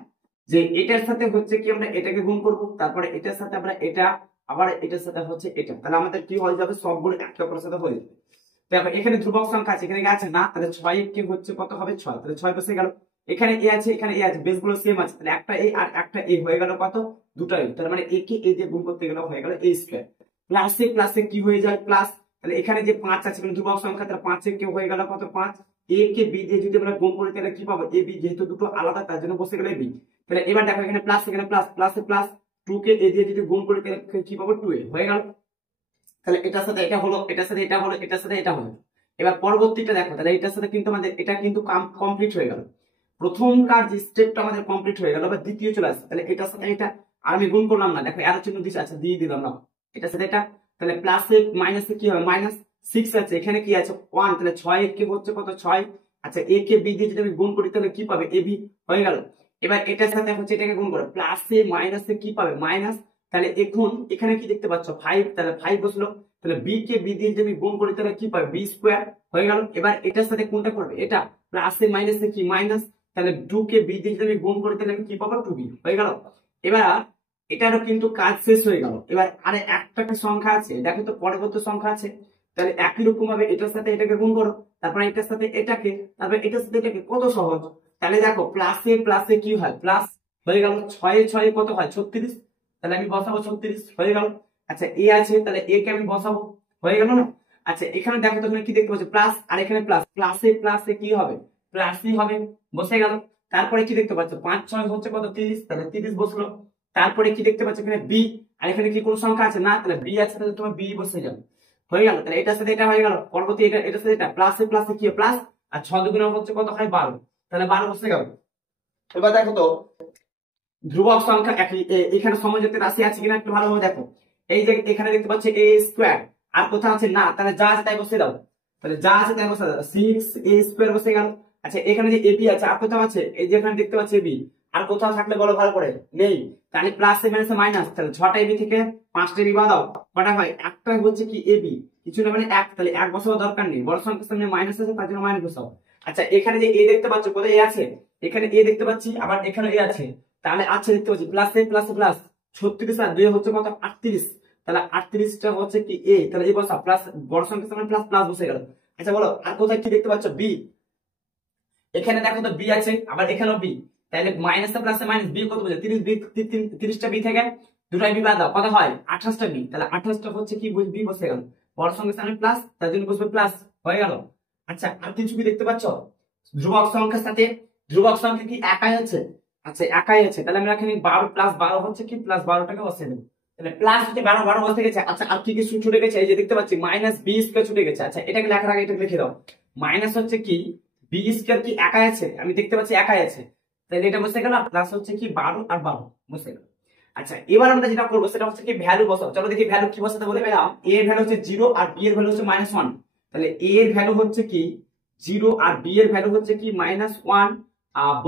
যে এটার সাথে হচ্ছে কি আমরা এটাকে গুণ করব, তারপরে এটার সাথে আমরা এটা, আবার এটার সাথে হচ্ছে এটা, তাহলে আমাদের কি হয়ে যাবে সবগুলো একে অপরের সাথে হয়ে যাবে। দেখো এখানে ধ্রুবক সংখ্যা আছে, এখানে আছে না, তাহলে 6 কি হচ্ছে কত হবে 6, তাহলে 6 বসে গেল। এখানে এ আছে, এখানে এ আছে, বেসগুলো সেম আছে, তাহলে একটা এ আর একটা এ হয়ে গেল কত দুটো এ, তার মানে এ কে এ দিয়ে গুণ করতে গেলে হয়ে গেল এ স্কয়ার। প্লাসে প্লাসে কি হয়ে যায় প্লাস, তাহলে এখানে যে 5 আছে মানে ধ্রুবক সংখ্যা, তাহলে 5 এ কি হয়ে গেল কত 5, এ কে বি দিয়ে যদি আমরা গুণ করি তাহলে কি পাবো এ বি, যেহেতু দুটো আলাদা তার জন্য বসে গেল বি। তাহলে এবার দেখো এখানে প্লাস, এখানে প্লাস, প্লাসে প্লাস 2 কে এ দিয়ে যদি গুণ করি তাহলে কি পাবো 2a হয়ে গেল। তাহলে এটার সাথে এটা হলো, এটার সাথে এটা হলো, এটার সাথে এটা হলো। এবার পরবর্তীটা দেখো, তাহলে এটার সাথে কিন্তু আমাদের এটা কিন্তু কমপ্লিট হয়ে গেল, প্রথমকার যে স্টেপটা আমাদের কমপ্লিট হয়ে গেল। এবার দ্বিতীয় চলে আসছে, তাহলে এটার সাথে এটা, আর আমি গুণ করলাম না, দেখো এর চিহ্ন দিচ্ছে, আচ্ছা দিয়ে দিলাম না, এটার সাথে এটা, তাহলে প্লাসে মাইনাসে কি হবে -6 আছে, এখানে কি আছে 1, তাহলে 6 কি হচ্ছে কত 6, আচ্ছা এ কে বি দিয়ে যদি আমি গুণ করি তাহলে কি পাবে এ বি হয়ে গেল। এবার এটার সাথে হচ্ছে এটাকে গুণ করো, প্লাসে মাইনাসে কি পাবে মাইনাস, তাহলে এখন এখানে কি দেখতে পাচ্ছ 5, তাহলে 5 বসলো, তাহলে বি কে বি দিয়ে যদি গুণ করি তাহলে কি পাবে বি স্কোয়ার হয়ে গেল। এবার এটার সাথে কোনটা করবে এটা, প্লাসে মাইনাসে কি মাইনাস, তাহলে 2 কে বি দিয়ে যদি আমি গুণ করি তাহলে আমি কি পাবো 2b হয়ে গেল। এবার এটারও কিন্তু কাজ শেষ হয়ে গেল। এবার আরে একটা সংখ্যা আছে, দেখো তো পরবর্তী সংখ্যা আছে, তাহলে একই রকম ভাবে এটার সাথে এটাকে গুণ করো, তারপর এটার সাথে এটাকে, তারপর এটার সাথে এটাকে, কত সহজ। তাহলে দেখো প্লাসে প্লাসে কি হয় প্লাস হয়ে গেল, 6 6 কত হয় 36, তাহলে আমি বসাবো 36 হয়ে গেল। আচ্ছা এ আছে, তাহলে এ কে আমি বসাবো হয়ে গেল না। আচ্ছা এখানে দেখো তো কি দেখতে পাচ্ছ প্লাস, আর এখানে প্লাস, প্লাসে প্লাসে কি হবে প্লাসই হবে বসে গেল। তারপরে কি দেখতে পাচ্ছ 5 6 হচ্ছে কত 30, তাহলে 30 বসলো। তারপরে কি দেখতে পাচ্ছ এখানে বি, আর এখানে কি কোনো সংখ্যা আছে না, তাহলে বি আছে, তাহলে তোমার বি বসে যাবে হয়ে গেল। তাহলে এটার সাথে এটা হয়ে গেল, পরবর্তী এটা এটার সাথে এটা, প্লাসে প্লাসে কি প্লাস, আর 6 দুগুণ হচ্ছে কত হয় 12, তাহলে 12 বসে গেল। এবার দেখো তো ধ্রুবক সংখ্যা একই, এখানে সমজাতীয় রাশি আছে কিনা একটু ভালোভাবে দেখো। এই যে এখানে দেখতে পাচ্ছি এ স্কোয়ার, আর কোথাও আছে না, তাহলে যা আছে তাই বসে দাও, তাহলে যা আছে তাই বসে দাও, 6 এ স্কোয়ার বসে গেল। আচ্ছা এখানে যে এবি আছে আর কোথাও আছে, এই যে এখানে দেখতে পাচ্ছি এবি, আর কোথাও থাকলে বলো ভালো করে নেই, তাহলে প্লাস মাইনাস মাইনাস, তাহলে 6টা এবি থেকে 5টা এবি বাদ দাও, কটা হয় একটা হচ্ছে কি এবি, কিছু না মানে 1, তাহলে 1 বসাবার দরকার নেই, বড় সংখ্যার সামনে মাইনাস আছে তার জন্য মাইনাস বসাও। আচ্ছা এখানে যে এ দেখতে পাচ্ছ কোথায় এ আছে, এখানে এ দেখতে পাচ্ছি, আবার এখানে এ আছে, তাহলে আচ্ছা দেখতে পাচ্ছি প্লাসে প্লাসে প্লাস 36 আর 2 হচ্ছে কত 38, তাহলে 38টা হচ্ছে কি এ, তাহলে এই বসা প্লাস, বড় সংখ্যার সামনে প্লাস প্লাস বসে গেল। আচ্ছা বলো আর কোথায় কি দেখতে পাচ্ছ বি, এখানে দেখো তো বি আছে, আবার এখানেও বি, তাহলে মাইনাস প্লাসে মাইনাস বি কত বলছে 30 বি, 30টা বি থেকে দুটাই বি বাদ দাও কত হয় 28টা বি, তাহলে 28টা হচ্ছে কি বি বসে গেল, বড় সংখ্যার সামনে প্লাস তার জন্য বসবে প্লাস হয়ে গেল। আচ্ছা আর কিছু কি দেখতে পাচ্ছ ধ্রুবক সংখ্যার সাথে, ধ্রুবক সংখ্যা কি একাই আছে, আচ্ছা একাই আছে, তাহলে আমরা এখানে 12 প্লাস 12 হচ্ছে কি প্লাস 12টাকে বসিয়ে দেবো, তাহলে প্লাস হচ্ছে 12 12 বসে গেছে। আচ্ছা আর কি কি ছুটে গেছে, এই যে দেখতে পাচ্ছি মাইনাস বি স্কয়ার ছুটে গেছে। আচ্ছা এটাকে লেখার আগে এটাকে লিখে দাও, মাইনাস হচ্ছে কি বি স্কয়ার কি একাই আছে, আমি দেখতে পাচ্ছি একাই আছে, তাহলে এটা বসে গেল, প্লাস হচ্ছে কি 12 আর 12 বসে গেল। আচ্ছা এবার আমরা যেটা করবো সেটা হচ্ছে কি ভ্যালু বসাও, চলো দেখি ভ্যালু কি বসাতে বলে পেলাম। এ এর ভ্যালু হচ্ছে 0 আর বি এর ভ্যালু হচ্ছে -1, তাহলে এ এর ভ্যালু হচ্ছে কি 0 আর বি এর ভ্যালু হচ্ছে কি -1,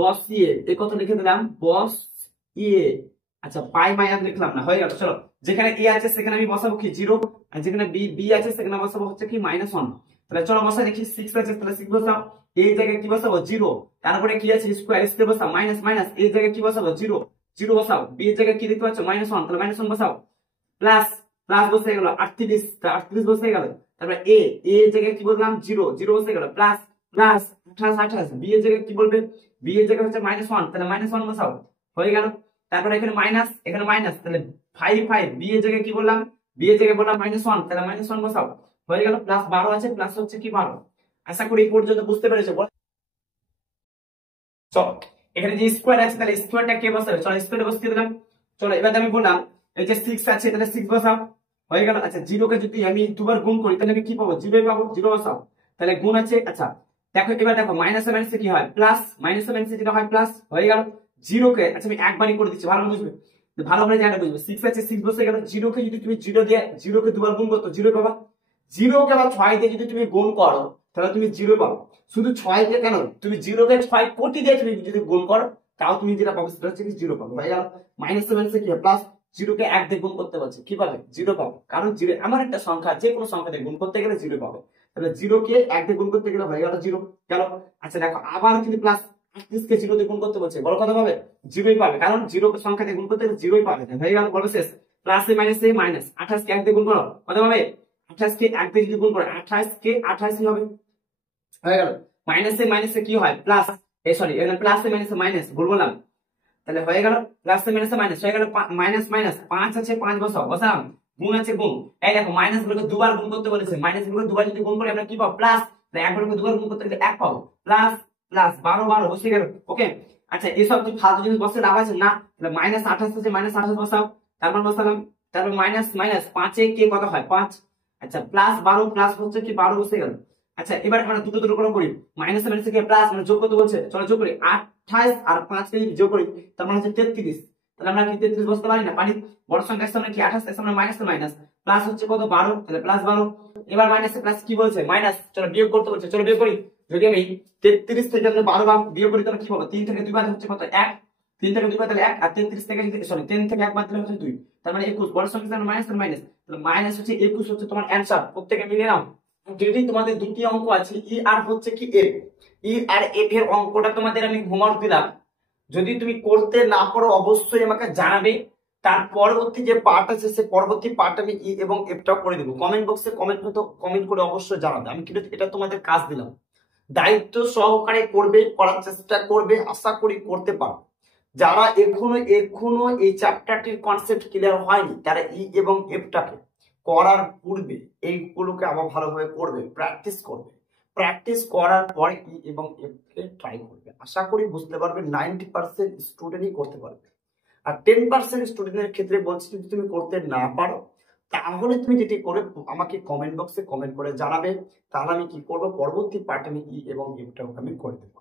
বসিয়ে এ কত লিখে দিলাম বস ইয়ে, আচ্ছা পাই মাইনাস লিখলাম না হয়ে গেল। চলো যেখানে এ আছে সেখানে আমি বসাবো কি 0, আর যেখানে বি বি আছে সেখানে বসাবো হচ্ছে কি -1, তাহলে চলো বসা দেখি 6 আছে, তাহলে 6 বসাও, এই জায়গায় কি বসাবো 0, তারপরে কি আছে স্কয়ার স্কয়ার বসাও, মাইনাস মাইনাস এই জায়গায় কি বসাবো 0 0 বসাও, বি এর জায়গায় কি দেখতে পাচ্ছ -1, তাহলে -1 বসাও, প্লাস প্লাস বসে গেল 38, 38 বসে গেল, তারপরে এ এর জায়গায় কি বললাম 0 0 বসে গেল, প্লাস প্লাস 28 28, বি এর জায়গায় কি বলবে, বি এর জায়গায় হচ্ছে -1, তাহলে -1 বসাও হয়ে গেল। তারপরে এখানে মাইনাস এখানে মাইনাস, তাহলে 5 5, বি এর জায়গায় কি বললাম, বি এর জায়গায় বললাম -1, তাহলে -1 বসাও হয়ে গেল, প্লাস 12 আছে প্লাস হচ্ছে কি 12। আশা করি এই পর্যন্ত বুঝতে পেরেছো। চলো এখানে যে স্কোয়ার আছে তাহলে স্কোয়ারটা কে বসাবে, চলো স্কোয়ারটা বসিয়ে দিলাম। চলো এবার আমি বললাম এই যে 6 আছে তাহলে 6 বসাও, হয়ে গেল। আচ্ছা জিরোকে যদি আমি দুবার গুণ করি তাহলে আমি কি পাবো, জিরোই পাবো, জিরো বসাও, তাহলে গুণ আছে। আচ্ছা দেখো এবার দেখো মাইনাসে মাইনাসে কি হয় প্লাস, মাইনাসে মাইনাসে যেটা হয় প্লাস, হয়ে গেল। জিরোকে আচ্ছা আমি একবারই করে দিচ্ছি, ভালো বুঝবে, ভালো করে জায়গাটা বুঝবে। 6 আছে 6 বসে গেল, জিরোকে যদি তুমি জিরো দিয়ে জিরোকে দুবার গুণ করতো জিরো পাবা, জিরোকে আবার 6 দিয়ে যদি তুমি গুণ করো তাহলে তুমি জিরো পাবো। শুধু 6 কে কেন, তুমি জিরোকে 6 কোটি দিয়ে তুমি যদি গুণ করো তাও তুমি যেটা পাবে সেটা হচ্ছে কি জিরো পাবো, হয়ে গেল। মাইনাসে মাইনাসে কি হয় প্লাস, জিরোকে 1 দিয়ে গুণ করতে পারছি কি পাবে, জিরো পাবো, কারণ জিরো আমার একটা সংখ্যা, যে কোনো সংখ্যা দিয়ে গুণ করতে গেলে জিরো পাবে, তাহলে জিরোকে 1 দিয়ে গুণ করতে গেলে হয়ে গেল জিরো, গেল। আচ্ছা দেখো আবার যদি প্লাস 38 কে জিরো দিয়ে গুণ করতে বলছে, বড় কথা পাবে, জিরোই পাবে, কারণ জিরো সংখ্যা দিয়ে গুণ করতে গেলে জিরোই পাবে, হয়ে গেল, বলবে শেষ। প্লাসে মাইনাসে মাইনাস, 28 কে 1 দিয়ে গুণ করো কত পাবে, 28 কে 1 দিয়ে যদি গুণ করো 28 কে 28 হবে, হয়ে গেল। মাইনাসে মাইনাসে কি হয় প্লাস, সরি এখানে প্লাসে মাইনাসে মাইনাস ভুল বললাম, তাহলে হয়ে গেল প্লাসে মাইনাসে মাইনাস, হয়ে গেল মাইনাস মাইনাস 5 আছে 5 বসাও, বসালাম, গুণ আছে গুণ, এই দেখো মাইনাস গুলোকে দুবার গুণ করতে বলেছে, মাইনাস গুলোকে দুবার যদি গুণ করি আমরা কি পাবো প্লাস, তাহলে একবারকে দুবার গুণ করতে গেলে 1 পাবো, প্লাস প্লাস 12 12 বসে গেল, ওকে। আচ্ছা এসব কি ফালতু জিনিস বসে লাভ আছে না, তাহলে মাইনাস 28 আছে মাইনাস 28 বসাও, তারপর বসালাম, তারপর মাইনাস মাইনাস 5 এ কে কত হয় 5, আচ্ছা প্লাস 12 প্লাস হচ্ছে কি 12 বসে গেল। আচ্ছা এবার আমরা দুটো দুটো করে করি, মাইনাস মাইনাসে কি প্লাস, মানে যোগ করতে বলছে, চলো যোগ করি, 28 আর 5 কে যদি যোগ করি তার মানে হচ্ছে 33, তাহলে আমরা কি 33 বসতে পারি না, পারি, বড় সংখ্যার সামনে কি 28 এর সামনে মাইনাস মাইনাস, প্লাস হচ্ছে কত 12, তাহলে প্লাস 12, এবার মাইনাসে প্লাস কি বলছে মাইনাস, চলো বিয়োগ করতে বলছে, চলো বিয়োগ করি। যদি আমি 33 থেকে আমরা 12 ভাগ বিয়োগ করি তাহলে কি পাবো, 3 থেকে 2 বাদ হচ্ছে কত 1, 3 থেকে 2 বাদ তাহলে 1, আর 33 থেকে যদি সরি 10 থেকে 1 বাদ দিলে হচ্ছে 2, তার মানে 21, বড় সংখ্যার সামনে মাইনাস মাইনাস, তাহলে মাইনাস হচ্ছে 21 হচ্ছে তোমার অ্যানসার, প্রত্যেককে মিলিয়ে নাও। যদি তোমাদের দুটি অঙ্ক আছে ই আর হচ্ছে কি এফ, ই আর এফ এর অঙ্কটা তোমাদের আমি হোমওয়ার্ক দিলাম, যদি তুমি করতে না পারো অবশ্যই আমাকে জানাবে, তার পরবর্তী যে পার্ট আছে সে পরবর্তী পার্ট আমি ই এবং এফটাও করে দেবো, কমেন্ট বক্সে কমেন্ট করে অবশ্যই জানাবে, আমি কিন্তু এটা তোমাদের কাজ দিলাম, দায়িত্ব সহকারে করবে, করার চেষ্টা করবে, আশা করি করতে পারবে। যারা এখনো এই চ্যাপ্টারটির কনসেপ্ট ক্লিয়ার হয়নি তারা ই এবং এফটাকে করার পূর্বে এইগুলোকে আবার ভালোভাবে করবে, প্র্যাকটিস করার পরে ই এবং এফ কে ট্রাই করবে, আশা করি বুঝতে পারবে। 90% স্টুডেন্টই করতে পারবে, আর 10% স্টুডেন্টের ক্ষেত্রে বলছি যদি তুমি করতে না পারো তাহলে তুমি যেটি করে আমাকে কমেন্ট বক্সে কমেন্ট করে জানাবে, তাহলে আমি কি করবো পরবর্তী পার্টে আমি ই এবং এফটাকে আমি করে দেবো।